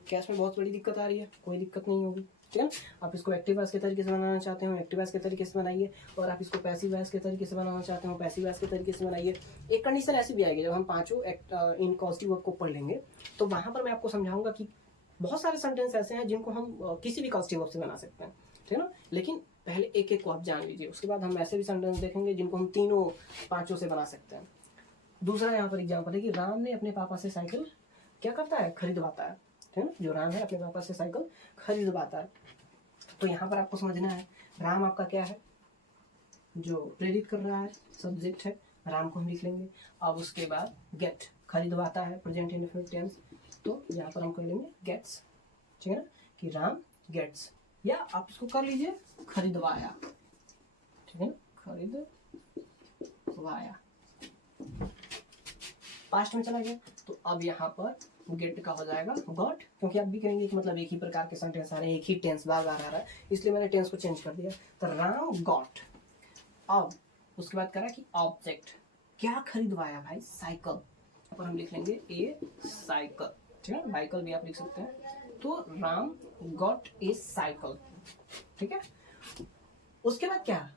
क्या इसमें बहुत बड़ी दिक्कत आ रही है? कोई दिक्कत नहीं होगी, ठीक है। आप इसको एक्टिव वॉइस के तरीके से बनाना चाहते हो एक्टिव वॉइस के तरीके से बनाइए, और आप इसको पैसिव वॉइस के तरीके से बनाना चाहते हो पैसिव वॉइस के तरीके से बनाइए। एक कंडीशन ऐसी भी आएगी, जब हम पांचों इन कॉजेटिव वर्ब को पढ़ लेंगे तो वहां पर मैं आपको समझाऊंगा कि बहुत सारे सेंटेंस ऐसे हैं जिनको हम किसी भी कॉजेटिव वर्ब से बना सकते हैं, ठीक है ना। लेकिन पहले एक एक को आप जान लीजिए, उसके बाद हम ऐसे भी सेंटेंस देखेंगे जिनको हम तीनों पांचों से बना सकते हैं। दूसरा यहाँ पर एग्जाम्पल है कि राम ने अपने पापा से साइकिल क्या करता है, खरीदवाता है, ठीक है ना। जो राम है अपने पापा से साइकिल खरीदवाता है। तो यहाँ पर आपको समझना है राम आपका क्या है, जो प्रेरित कर रहा है, सब्जेक्ट है, राम को हम लिख लेंगे। अब उसके बाद गेट, खरीदवाता है, प्रेजेंट इंडेफिनिट टेंस, तो यहाँ पर हम कर लेंगे गेट्स, ठीक है ना, कि राम गेट्स, या आप इसको कर लीजिए खरीदवाया, ठीक है ना, खरीदवाया, पास्ट में चला गया। तो अब यहाँ पर गेट का हो जाएगा गॉट, क्योंकि आप भी कहेंगे कि मतलब एक ही प्रकार के सेंटेंस आ रहे हैं, एक ही टेंस बार बार आ रहा है, इसलिए मैंने टेंस को चेंज कर दिया। तो राम गॉट, अब उसके बाद करा कि ऑब्जेक्ट, क्या खरीदवाया भाई, साइकिल, पर हम लिख लेंगे ए साइकिल, ठीक है, साइकिल भी आप लिख सकते हैं। तो राम गॉट ए साइकिल, ठीक है। उसके बाद क्या,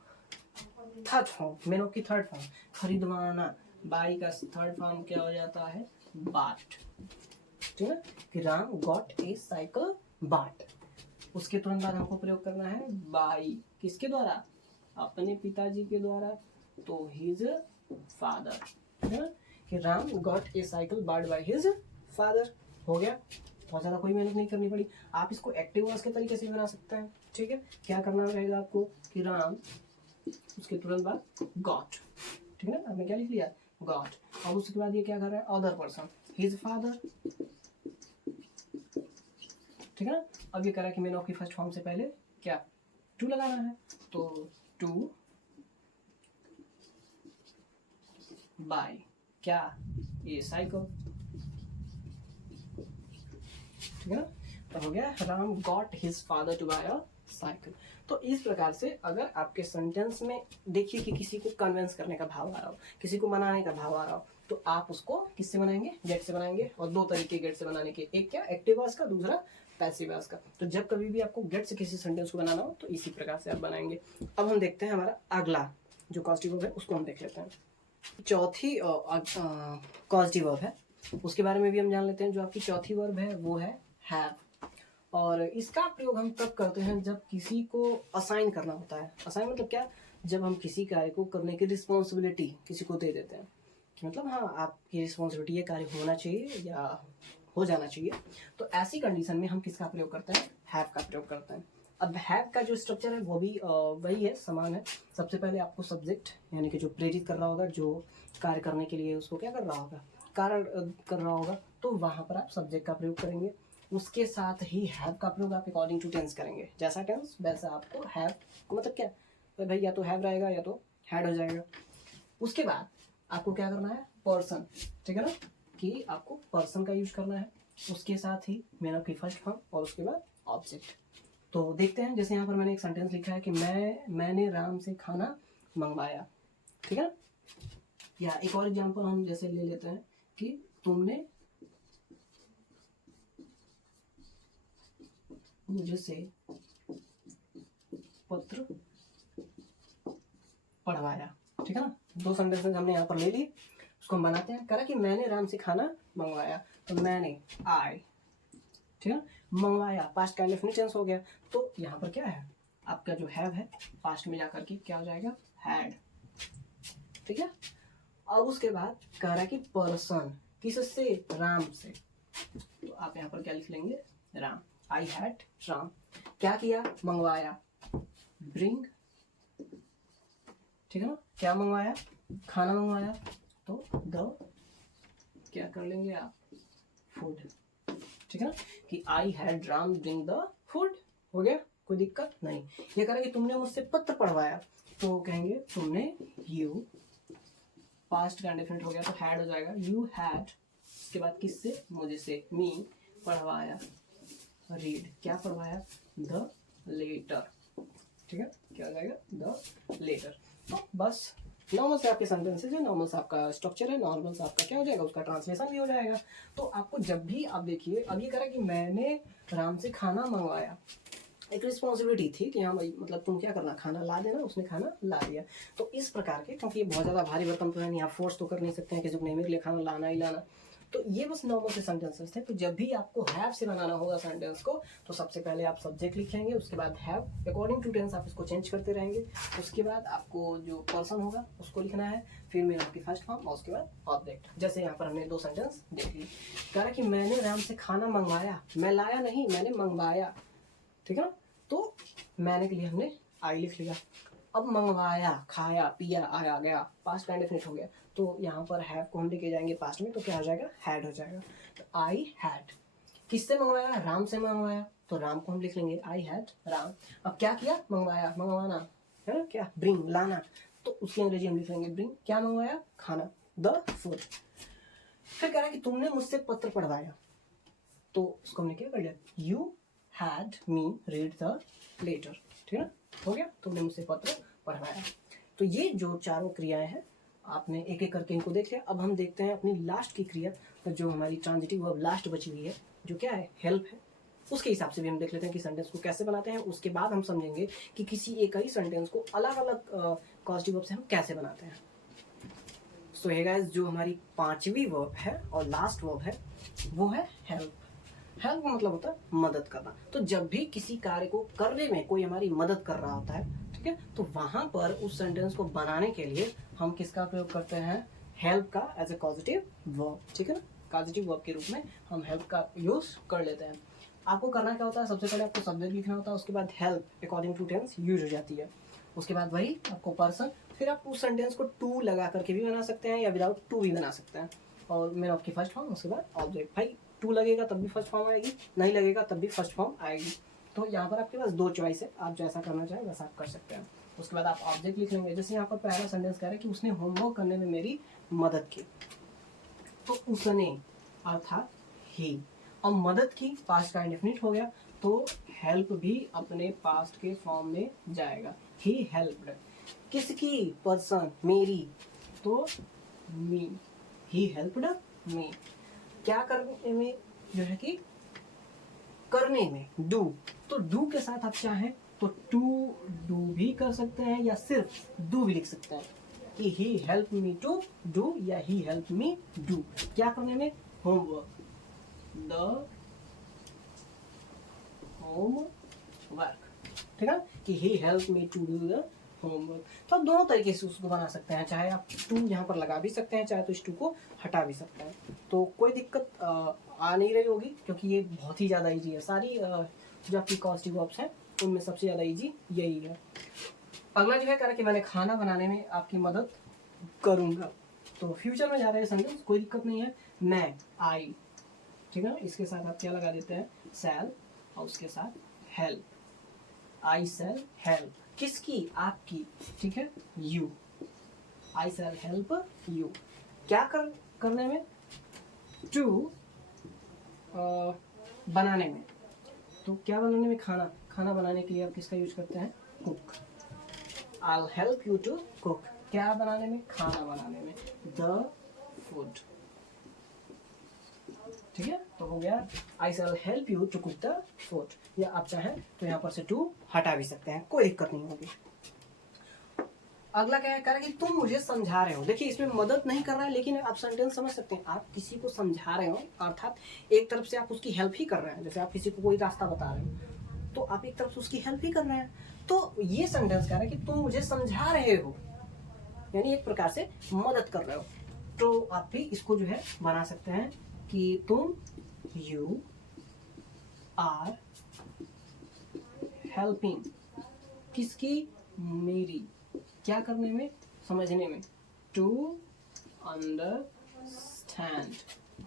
थर्ड फॉर्म, मेनो की थर्ड फॉर्म, खरीदवाना, बाई का थर्ड फॉर्म क्या हो जाता है, बाट, ठीक है, कि राम गॉट ए साइकिल बाट। उसके तुरंत बाद हमको प्रयोग करना है बाई, किसके द्वारा, अपने पिताजी के द्वारा, तो हिज फादर, ठीक है, कि राम गॉट ए साइकिल बाट बाय हिज फादर। हो गया, बहुत ज़्यादा कोई मेहनत नहीं करनी पड़ी। आप इसको एक्टिव वॉइस के तरीके से भी बना सकते हैं, ठीक है। क्या करना रहेगा आपको कि राम, उसके तुरंत बाद गॉट, ठीक है ना, आपने क्या लिख लिया, गॉट। और उसके बाद ये क्या कर रहा है, अदर पर्सन, हिज फादर, ठीक है ना। अब ये कह रहा है कि मेन ऑफ की फर्स्ट फॉर्म से पहले क्या, टू लगाना है, तो टू बाय क्या, ये साइकिल, ठीक है ना। तो हो गया Ram got his father to buy a cycle. तो इस प्रकार से अगर आपके सेंटेंस में देखिए कि किसी को कन्विंस करने का भाव आ रहा हो, किसी को मनाने का भाव आ रहा हो, तो आप उसको किससे बनाएंगे, गेट से बनाएंगे। और दो तरीके गेट से बनाने के, एक क्या एक्टिव वॉइस का, दूसरा पैसिव वॉइस का। तो जब कभी भी आपको गेट से किसी सेंटेंस को बनाना हो तो इसी प्रकार से आप बनाएंगे। अब हम देखते हैं हमारा अगला जो कॉजेटिव वर्ब है उसको हम देख लेते हैं। चौथी कॉजेटिव वर्ब है, उसके बारे में भी हम जान लेते हैं। जो आपकी चौथी वर्ब है वो है हैव, और इसका प्रयोग हम तब करते हैं जब किसी को असाइन करना होता है। असाइन मतलब क्या, जब हम किसी कार्य को करने की रिस्पॉन्सिबिलिटी किसी को दे देते हैं, कि मतलब हाँ आपकी रिस्पॉन्सिबिलिटी ये कार्य होना चाहिए या हो जाना चाहिए, तो ऐसी कंडीशन में हम किसका प्रयोग करते हैं, हैव का प्रयोग करते हैं। अब हैव का जो स्ट्रक्चर है वो भी वही है, समान है। सबसे पहले आपको सब्जेक्ट, यानी कि जो प्रेरित कर रहा होगा, जो कार्य करने के लिए उसको क्या कर रहा होगा, कारण कर रहा होगा, तो वहां पर आप सब्जेक्ट का प्रयोग करेंगे। उसके साथ ही हैव का प्रयोग आप अकॉर्डिंग टू टेंस करेंगे, जैसा टेंस वैसा आपको हैव, मतलब क्या, तो भाई या तो हैव रहेगा या तो हैड हो जाएगा। उसके बाद आपको क्या करना है, पर्सन, ठीक है ना, कि आपको पर्सन का यूज करना है। उसके साथ ही मेन ऑफ की फर्स्ट फॉर्म, और उसके बाद ऑब्जेक्ट। तो देखते हैं, जैसे यहाँ पर मैंने एक सेंटेंस लिखा है कि मैंने राम से खाना मंगवाया, ठीक है ना। या एक और एग्जांपल हम जैसे ले लेते हैं कि तुमने मुझसे पत्र पढ़वाया, ठीक है ना। दो सेंटेंसेस हमने यहाँ पर ले ली, उसको हम बनाते हैं। करा कि मैंने राम से खाना मंगवाया, तो मैंने, आई, ठीक है, मंगवाया पास्ट का इंडेफिनिट हो गया। तो यहाँ पर क्या है, आपका जो हैव है पास्ट में जाकर के क्या हो जाएगा, हैड, ठीक है। अब उसके बाद कह रहा है कि पर्सन, किससे, राम से, तो आप यहाँ पर क्या लिख लेंगे, राम, आई हैड राम, क्या किया, मंगवाया, ब्रिंग, ठीक है ना, क्या मंगवाया, खाना मंगवाया, तो द क्या कर लेंगे आप, फूड, ठीक है ना, कि I had Ram bring the food, हो गया, कोई दिक्कत नहीं। ये कह रहा है कि तुमने मुझसे पत्र पढ़वाया, तो कहेंगे तुमने, यू, पास्ट का इंडेफिनिट हो गया तो हैड हो जाएगा, यू हैड, उसके बाद किससे, मुझे से, मी, पढ़वाया, रीड, क्या पढ़वाया, द लेटर, ठीक है, क्या हो जाएगा, द लेटर। तो बस नॉर्मल से आपके सेंटेंसेज है, नॉर्मल से आपका स्ट्रक्चर है, नॉर्मल से आपका क्या हो जाएगा, उसका ट्रांसलेशन भी हो जाएगा। तो आपको जब भी आप देखिए, अब ये कह रहा है कि मैंने राम से खाना मंगवाया, एक रिस्पॉन्सिबिलिटी थी कि हाँ भाई, मतलब तुम क्या करना, खाना ला देना, उसने खाना ला दिया। तो इस प्रकार के, क्योंकि ये बहुत ज़्यादा भारी भरकम तो है नहीं, आप फोर्स तो कर नहीं सकते हैं किसी को नहीं, मेरे लिए खाना लाना ही लाना। तो ये बस नॉर्मल से सेंटेंसेस थे। तो जब भी आपको हैव से बनाना होगा सेंटेंस को, तो सबसे पहले आप सब्जेक्ट लिखेंगे, उसके बाद हैव, अकॉर्डिंग टू टेंस आप इसको चेंज करते रहेंगे। उसके बाद आपको जो पर्सन होगा उसको लिखना है, फिर मेरा आपकी फर्स्ट फॉर्म, और उसके बाद ऑब्जेक्ट। जैसे यहाँ पर हमने 2 सेंटेंस देख लिए। कह रहा कि मैंने राम से खाना मंगवाया, मैं लाया नहीं, मैंने मंगवाया, ठीक है ना। तो मैंने के लिए हमने आई लिख लिया। अब मंगवाया, खाया, पिया, आया, गया, पास्ट का इंडेफिनिट हो गया। तो यहाँ पर हैव को हम लेके जाएंगे पास्ट में, तो क्या हो जाएगा, हैड हो जाएगा। तो आई हैड, किससे मंगवाया, राम से मंगवाया, तो राम को हम लिख लेंगे, आई हैड राम। अब क्या किया, मंगवाया, मंगवाना है ना, क्या, ब्रिंग, लाना, तो उसकी अंग्रेजी हम लिख लेंगे ब्रिंग, क्या मंगवाया, खाना, द फूड। फिर कह रहा है कि तुमने मुझसे पत्र पढ़वाया, तो उसको हमने क्या कर लिया, you had me read the letter, ठीक है ना, हो गया, तुमने मुझसे पत्र पढ़वाया। तो ये जो चारों क्रियाएं हैं, आपने एक एक करके इनको देख लिया। अब हम देखते हैं अपनी लास्ट की क्रिया, जो हमारी ट्रांजिटिव वर्ब लास्ट बची हुई है, जो क्या है, हेल्प है। उसके हिसाब से भी हम देख लेते हैं कि सेंटेंस को कैसे बनाते हैं। उसके बाद हम समझेंगे कि किसी एक ही सेंटेंस को अलग अलग कॉजेटिव वर्ब से हम कैसे बनाते हैं। सो हे गाइस, जो हमारी 5वीं वर्ब है और लास्ट वर्ब है, वो है हेल्प। हेल्प मतलब होता है मदद करना। तो जब भी किसी कार्य को करने में कोई हमारी मदद कर रहा होता है, ठीक है, तो वहां पर उस सेंटेंस को बनाने के लिए हम किसका प्रयोग करते हैं, हेल्प का, एज ए पॉजिटिव वर्ब, ठीक है ना, पॉजिटिव वर्ब के रूप में हम हेल्प का यूज कर लेते हैं। आपको करना क्या होता है, सबसे पहले आपको सब्जेक्ट लिखना होता है, उसके बाद help according to tense use हो जाती है, उसके बाद वही आपको पर्सन, फिर आप उस सेंटेंस को टू लगा करके भी बना सकते हैं या विदाउट टू भी बना सकते हैं, और मेरा आपकी फर्स्ट फॉर्म, उसके बाद ऑब्जेक्ट। भाई टू लगेगा तब भी फर्स्ट फॉर्म आएगी, नहीं लगेगा तब भी फर्स्ट फॉर्म आएगी। तो यहाँ पर आपके पास 2 चॉइस है, आप जैसा करना चाहें वैसा आप कर सकते हैं। उसके बाद आप ऑब्जेक्ट लिख लेंगे। जैसे यहाँ पर पहला सेंटेंस कह रहा है कि उसने होमवर्क करने में मेरी मदद की, तो उसने अर्थात ही, और मदद की पास्ट का इंडेफिनिट हो गया, तो हेल्प भी अपने पास्ट के फॉर्म में जाएगा, ही हेल्प्ड। किसकी, पर्सन, मेरी, तो मी, ही हेल्प्ड मी। क्या करने में, जो है कि करने में, डू, तो डू के साथ आप चाहें तो टू डू भी कर सकते हैं या सिर्फ डू भी लिख सकते हैं, कि he help me to do या ही हेल्प मी डू। क्या करने में, होमवर्क, द होमवर्क, ठीक है, कि he help me to do the homework. तो आप दोनों तरीके से उसको बना सकते हैं, चाहे आप टू यहाँ पर लगा भी सकते हैं, चाहे तो इस टू को हटा भी सकते हैं। तो कोई दिक्कत आ नहीं रही होगी, क्योंकि ये बहुत ही ज़्यादा इजी है। सारी जो आपकी कॉस्टिव वर्ब्स हैं उनमें सबसे ज़्यादा इजी यही है। अगला जो है कह रहा है कि मैंने खाना बनाने में आपकी मदद करूँगा, तो फ्यूचर में जा रहे हैं सेंटेंस, कोई दिक्कत नहीं है। मैं, आई, ठीक है ना, इसके साथ आप क्या लगा देते हैं, शैल, और उसके साथ हेल्प, आई शैल हेल्प, किसकी, आपकी, ठीक है, you, I shall help you. क्या करने में, टू बनाने में, तो क्या बनाने में, खाना, खाना बनाने के लिए आप किसका यूज करते हैं, cook, I help you to cook. क्या बनाने में, खाना बनाने में, द फूड, ठीक है, तो हो गया I shall help you to cook the food. या आप चाहें तो यहाँ पर से टू हटा भी सकते हैं, कोई दिक्कत नहीं होगी। अगला क्या है, कह रहा है कि तुम मुझे समझा रहे हो। देखिए इसमें मदद नहीं कर रहा है, लेकिन आप सेंटेंस समझ सकते हैं, आप किसी को समझा रहे हो, अर्थात एक तरफ से आप उसकी हेल्प ही कर रहे हैं। जैसे आप किसी को कोई रास्ता बता रहे हो, तो आप एक तरफ से उसकी हेल्प ही कर रहे हैं। तो ये सेंटेंस कह रहा है कि तुम मुझे समझा रहे हो, यानी एक प्रकार से मदद कर रहे हो। तो आप भी इसको जो है बना सकते हैं कि तुम, यू आर हेल्पिंग, किसकी, मेरी, क्या करने में, समझने में, टू अंडरस्टैंड,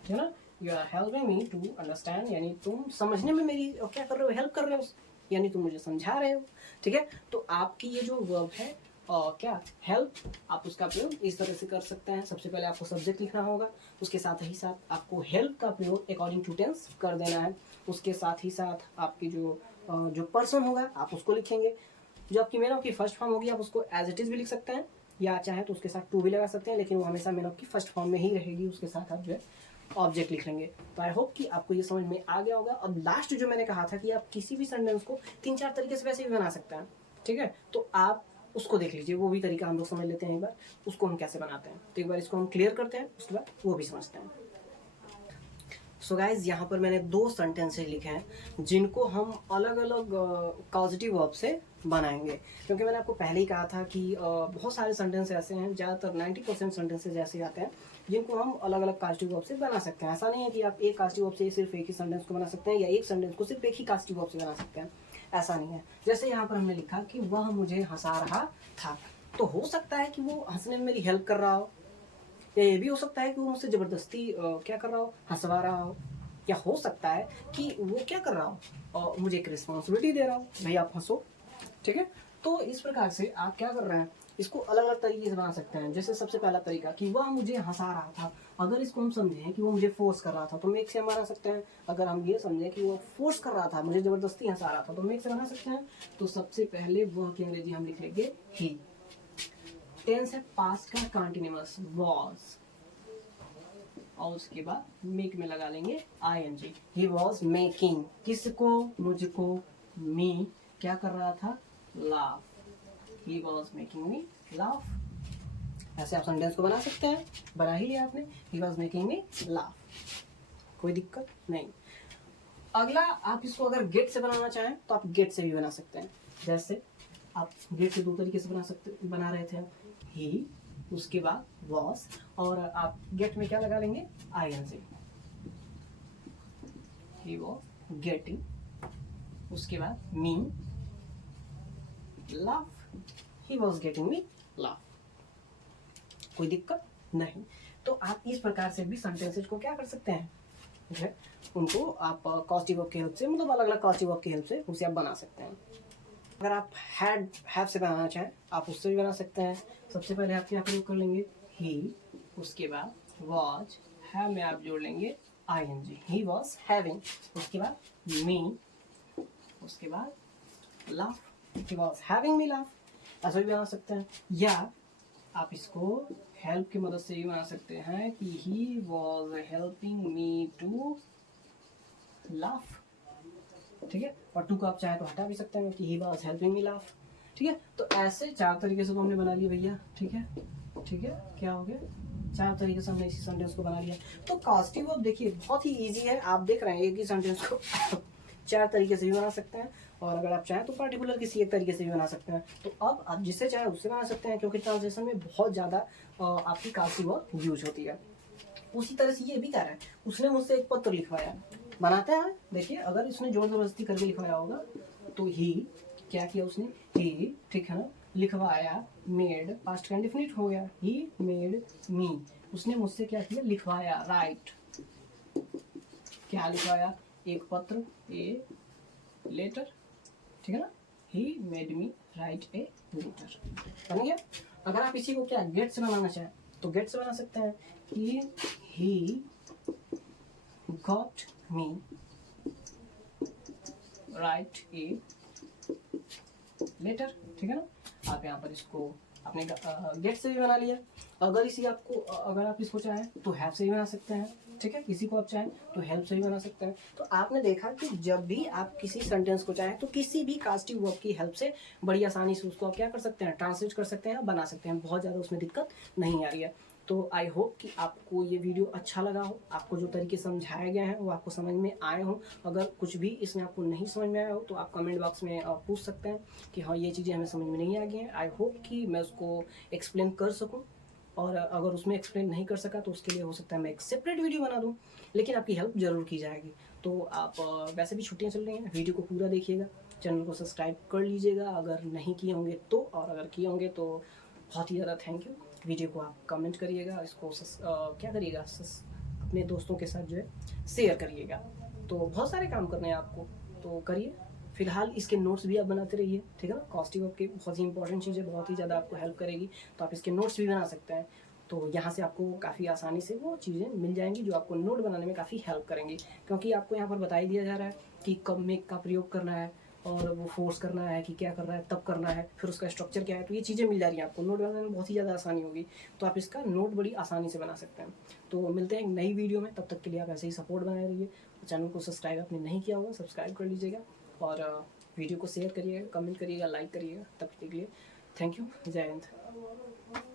है ना, you are helping me to understand, यानी तुम समझने में मेरी क्या कर रहे हो, हेल्प कर रहे हो, यानी तुम मुझे समझा रहे हो। ठीक है, तो आपकी ये जो वर्ब है क्या हेल्प, आप उसका प्रयोग इस तरह से कर सकते हैं। सबसे पहले आपको सब्जेक्ट लिखना होगा, उसके साथ ही साथ आपको हेल्प का प्रयोग अकॉर्डिंग टू टेंस कर देना है। उसके साथ ही साथ आपकी जो पर्सन होगा आप उसको लिखेंगे। जो आपकी मेन ऑफ की फर्स्ट फॉर्म होगी आप उसको एज इट इज भी लिख सकते हैं, या चाहे तो उसके साथ टू भी लगा सकते हैं, लेकिन वो हमेशा मेन ऑफ की फर्स्ट फॉर्म में ही रहेगी। उसके साथ आप जो है ऑब्जेक्ट लिख लेंगे। तो आई होप कि आपको ये समझ में आ गया होगा। अब लास्ट जो मैंने कहा था कि आप किसी भी सेंटेंस को 3-4 तरीके से वैसे भी बना सकते हैं। ठीक है, तो आप उसको देख लीजिए, वो भी तरीका हम लोग समझ लेते हैं एक बार, उसको हम कैसे बनाते हैं। तो एक बार इसको हम क्लियर करते हैं, उसके बाद वो भी समझते हैं। सो गाइज, यहाँ पर मैंने 2 सेंटेंसेज लिखे हैं जिनको हम अलग अलग कॉजेटिव वर्ब से बनाएंगे। क्योंकि मैंने आपको पहले ही कहा था कि बहुत सारे सेंटेंस ऐसे हैं, ज़्यादातर 90% सेंटेंसेज ऐसे आते हैं जिनको हम अलग अलग कॉजेटिव वर्ब से बना सकते हैं। ऐसा नहीं है कि आप एक कॉजेटिव वर्ब से सिर्फ एक ही सेंटेंस को बना सकते हैं, या एक सेंटेंस को सिर्फ एक ही कॉजेटिव वर्ब से बना सकते हैं, ऐसा नहीं है। जैसे यहाँ पर हमने लिखा कि वह मुझे हंसा रहा था, तो हो सकता है कि वो हंसने में मेरी हेल्प कर रहा हो, या ये भी हो सकता है कि वो मुझसे ज़बरदस्ती क्या कर रहा हो, हंसवा रहा हो, या हो सकता है कि वो क्या कर रहा हो, मुझे एक रिस्पॉन्सिबिलिटी दे रहा हो, भाई आप हंसो। ठीक है, तो इस प्रकार से आप क्या कर रहे हैं, इसको अलग अलग तरीके से बना सकते हैं। जैसे सबसे पहला तरीका कि वह मुझे हंसा रहा था, अगर इसको हम समझें कि वो मुझे फोर्स कर रहा था तो मेक से हम बना सकते हैं। अगर हम ये समझें कि वो फोर्स कर रहा था, मुझे ज़बरदस्ती हंसा रहा था, तो मेक से बना सकते हैं। तो सबसे पहले वह की अंग्रेजी हम लिख लेंगे ही। टेंस है पास्ट का कंटिन्यूअस वॉज, और उसके बाद मेक में लगा लेंगे ING। ही वॉज मेकिंग, किसको, मुझको, मी, क्या कर रहा था, laugh. He was making me laugh. ऐसे आप सेंटेंस को बना सकते हैं, बना ही लिया आपने, he was making me laugh, कोई दिक्कत नहीं। अगला, आप इसको अगर गेट से बनाना चाहें तो आप गेट से भी बना सकते हैं। जैसे आप गेट से 2 तरीके से बना रहे थे, ही, उसके बाद वॉज, और आप गेट में क्या लगा लेंगे, ING। ही वॉज गेटिंग, उसके बाद me laugh, he was getting me laugh, कोई दिक्कत नहीं। तो आप इस प्रकार से भी सेंटेंसेस को क्या कर सकते हैं, ठीक है, उनको आप कॉस्टिव वर्ब की हेल्प से, मतलब अलग अलग कॉस्टिव वर्ब की हेल्प से उसे आप बना सकते हैं। अगर आप हैव से बनाना चाहें आप उससे भी बना सकते हैं। सबसे पहले आप क्या प्रयोग कर लेंगे, ही, उसके बाद वॉज, हैव में आप जोड़ लेंगे ING, ही वॉज हैविंग, उसके बाद मी, उसके बाद laugh, he was having me laugh, ऐसा भी बना सकते हैं। या आप इसको हेल्प की मदद से भी बना सकते हैं कि he was helping me to laugh. ठीक है, और टू को आप चाहे तो हटा भी सकते हैं कि he was helping me laugh. ठीक है, तो ऐसे 4 तरीके से तो हमने बना लिया भैया। ठीक है, ठीक है, क्या हो गया, 4 तरीके से हमने इसी सेंटेंस को बना लिया। तो कॉस्टिव वर्ब देखिए बहुत ही इजी है, आप देख रहे हैं एक ही सेंटेंस को 4 तरीके से भी बना सकते हैं, और अगर आप चाहें तो पर्टिकुलर किसी एक तरीके से भी बना सकते हैं। तो अब आप जिससे चाहे उससे बना सकते हैं, क्योंकि ट्रांसलेशन में बहुत ज़्यादा आपकी कॉस्टिव वर्ब यूज होती है। उसी तरह से ये भी कह रहा है, उसने मुझसे एक पत्र लिखवाया, बनाता है। देखिए अगर उसने जोर जबरदस्ती करके लिखवाया होगा तो ही, क्या किया उसने, ही, ठीक है ना, लिखवाया, मेड, पास्ट का इंडेफिनिट हो गया, ही मेड मी, उसने मुझसे क्या किया, लिखवाया, राइट, क्या लिखवाया, एक पत्र, ए लेटर, ठीक है ना, he made me write a letter, बन गया। अगर आप इसी को क्या गेट से बनाना चाहें तो गेट से बना सकते हैं कि he got me write a letter। ठीक है ना, आप यहाँ पर इसको आपने गेट से भी बना लिया। अगर इसी आपको अगर आप इसको चाहें तो हैव से भी बना सकते हैं। ठीक है, इसी को आप चाहें तो हेल्प से भी बना सकते हैं। तो आपने देखा कि जब भी आप किसी सेंटेंस को चाहें तो किसी भी कास्टिव वर्ब की हेल्प से बड़ी आसानी से उसको आप क्या कर सकते हैं, ट्रांसलेट कर सकते हैं, बना सकते हैं। बहुत ज़्यादा उसमें दिक्कत नहीं आ रही है। तो आई होप कि आपको ये वीडियो अच्छा लगा हो, आपको जो तरीके समझाए गए हैं वो आपको समझ में आए हों। अगर कुछ भी इसमें आपको नहीं समझ में आया हो तो आप कमेंट बॉक्स में पूछ सकते हैं कि हाँ ये चीज़ें हमें समझ में नहीं आ गई हैं। आई होप कि मैं उसको एक्सप्लेन कर सकूँ, और अगर उसमें एक्सप्लेन नहीं कर सका तो उसके लिए हो सकता है मैं एक सेपरेट वीडियो बना दूँ, लेकिन आपकी हेल्प ज़रूर की जाएगी। तो आप वैसे भी छुट्टियाँ चल रही हैं, वीडियो को पूरा देखिएगा, चैनल को सब्सक्राइब कर लीजिएगा अगर नहीं किए होंगे तो, और अगर किए होंगे तो बहुत ही ज़्यादा थैंक यू। वीडियो को आप कमेंट करिएगा, इसको क्या करिएगा, अपने दोस्तों के साथ जो है शेयर करिएगा। तो बहुत सारे काम करने हैं आपको, तो करिए। फिलहाल इसके नोट्स भी आप बनाते रहिए, ठीक है ना। कॉस्टिंग वर्क की बहुत ही इंपॉर्टेंट चीज़ है, बहुत ही ज़्यादा आपको हेल्प करेगी। तो आप इसके नोट्स भी बना सकते हैं। तो यहाँ से आपको काफ़ी आसानी से वो चीज़ें मिल जाएंगी जो आपको नोट बनाने में काफ़ी हेल्प करेंगी, क्योंकि आपको यहाँ पर बता ही दिया जा रहा है कि कब मेक का प्रयोग करना है और वो फोर्स करना है कि क्या करना है, तब करना है, फिर उसका स्ट्रक्चर क्या है। तो ये चीज़ें मिल जा रही हैं आपको, नोट बनाने में बहुत ही ज़्यादा आसानी होगी। तो आप इसका नोट बड़ी आसानी से बना सकते हैं। तो मिलते हैं एक नई वीडियो में, तब तक के लिए आप ऐसे ही सपोर्ट बनाए रहिए। चैनल को सब्सक्राइब आपने नहीं किया होगा, सब्सक्राइब कर लीजिएगा और वीडियो को शेयर करिएगा, कमेंट करिएगा, लाइक करिएगा। तब तक के लिए थैंक यू, जय हिंद।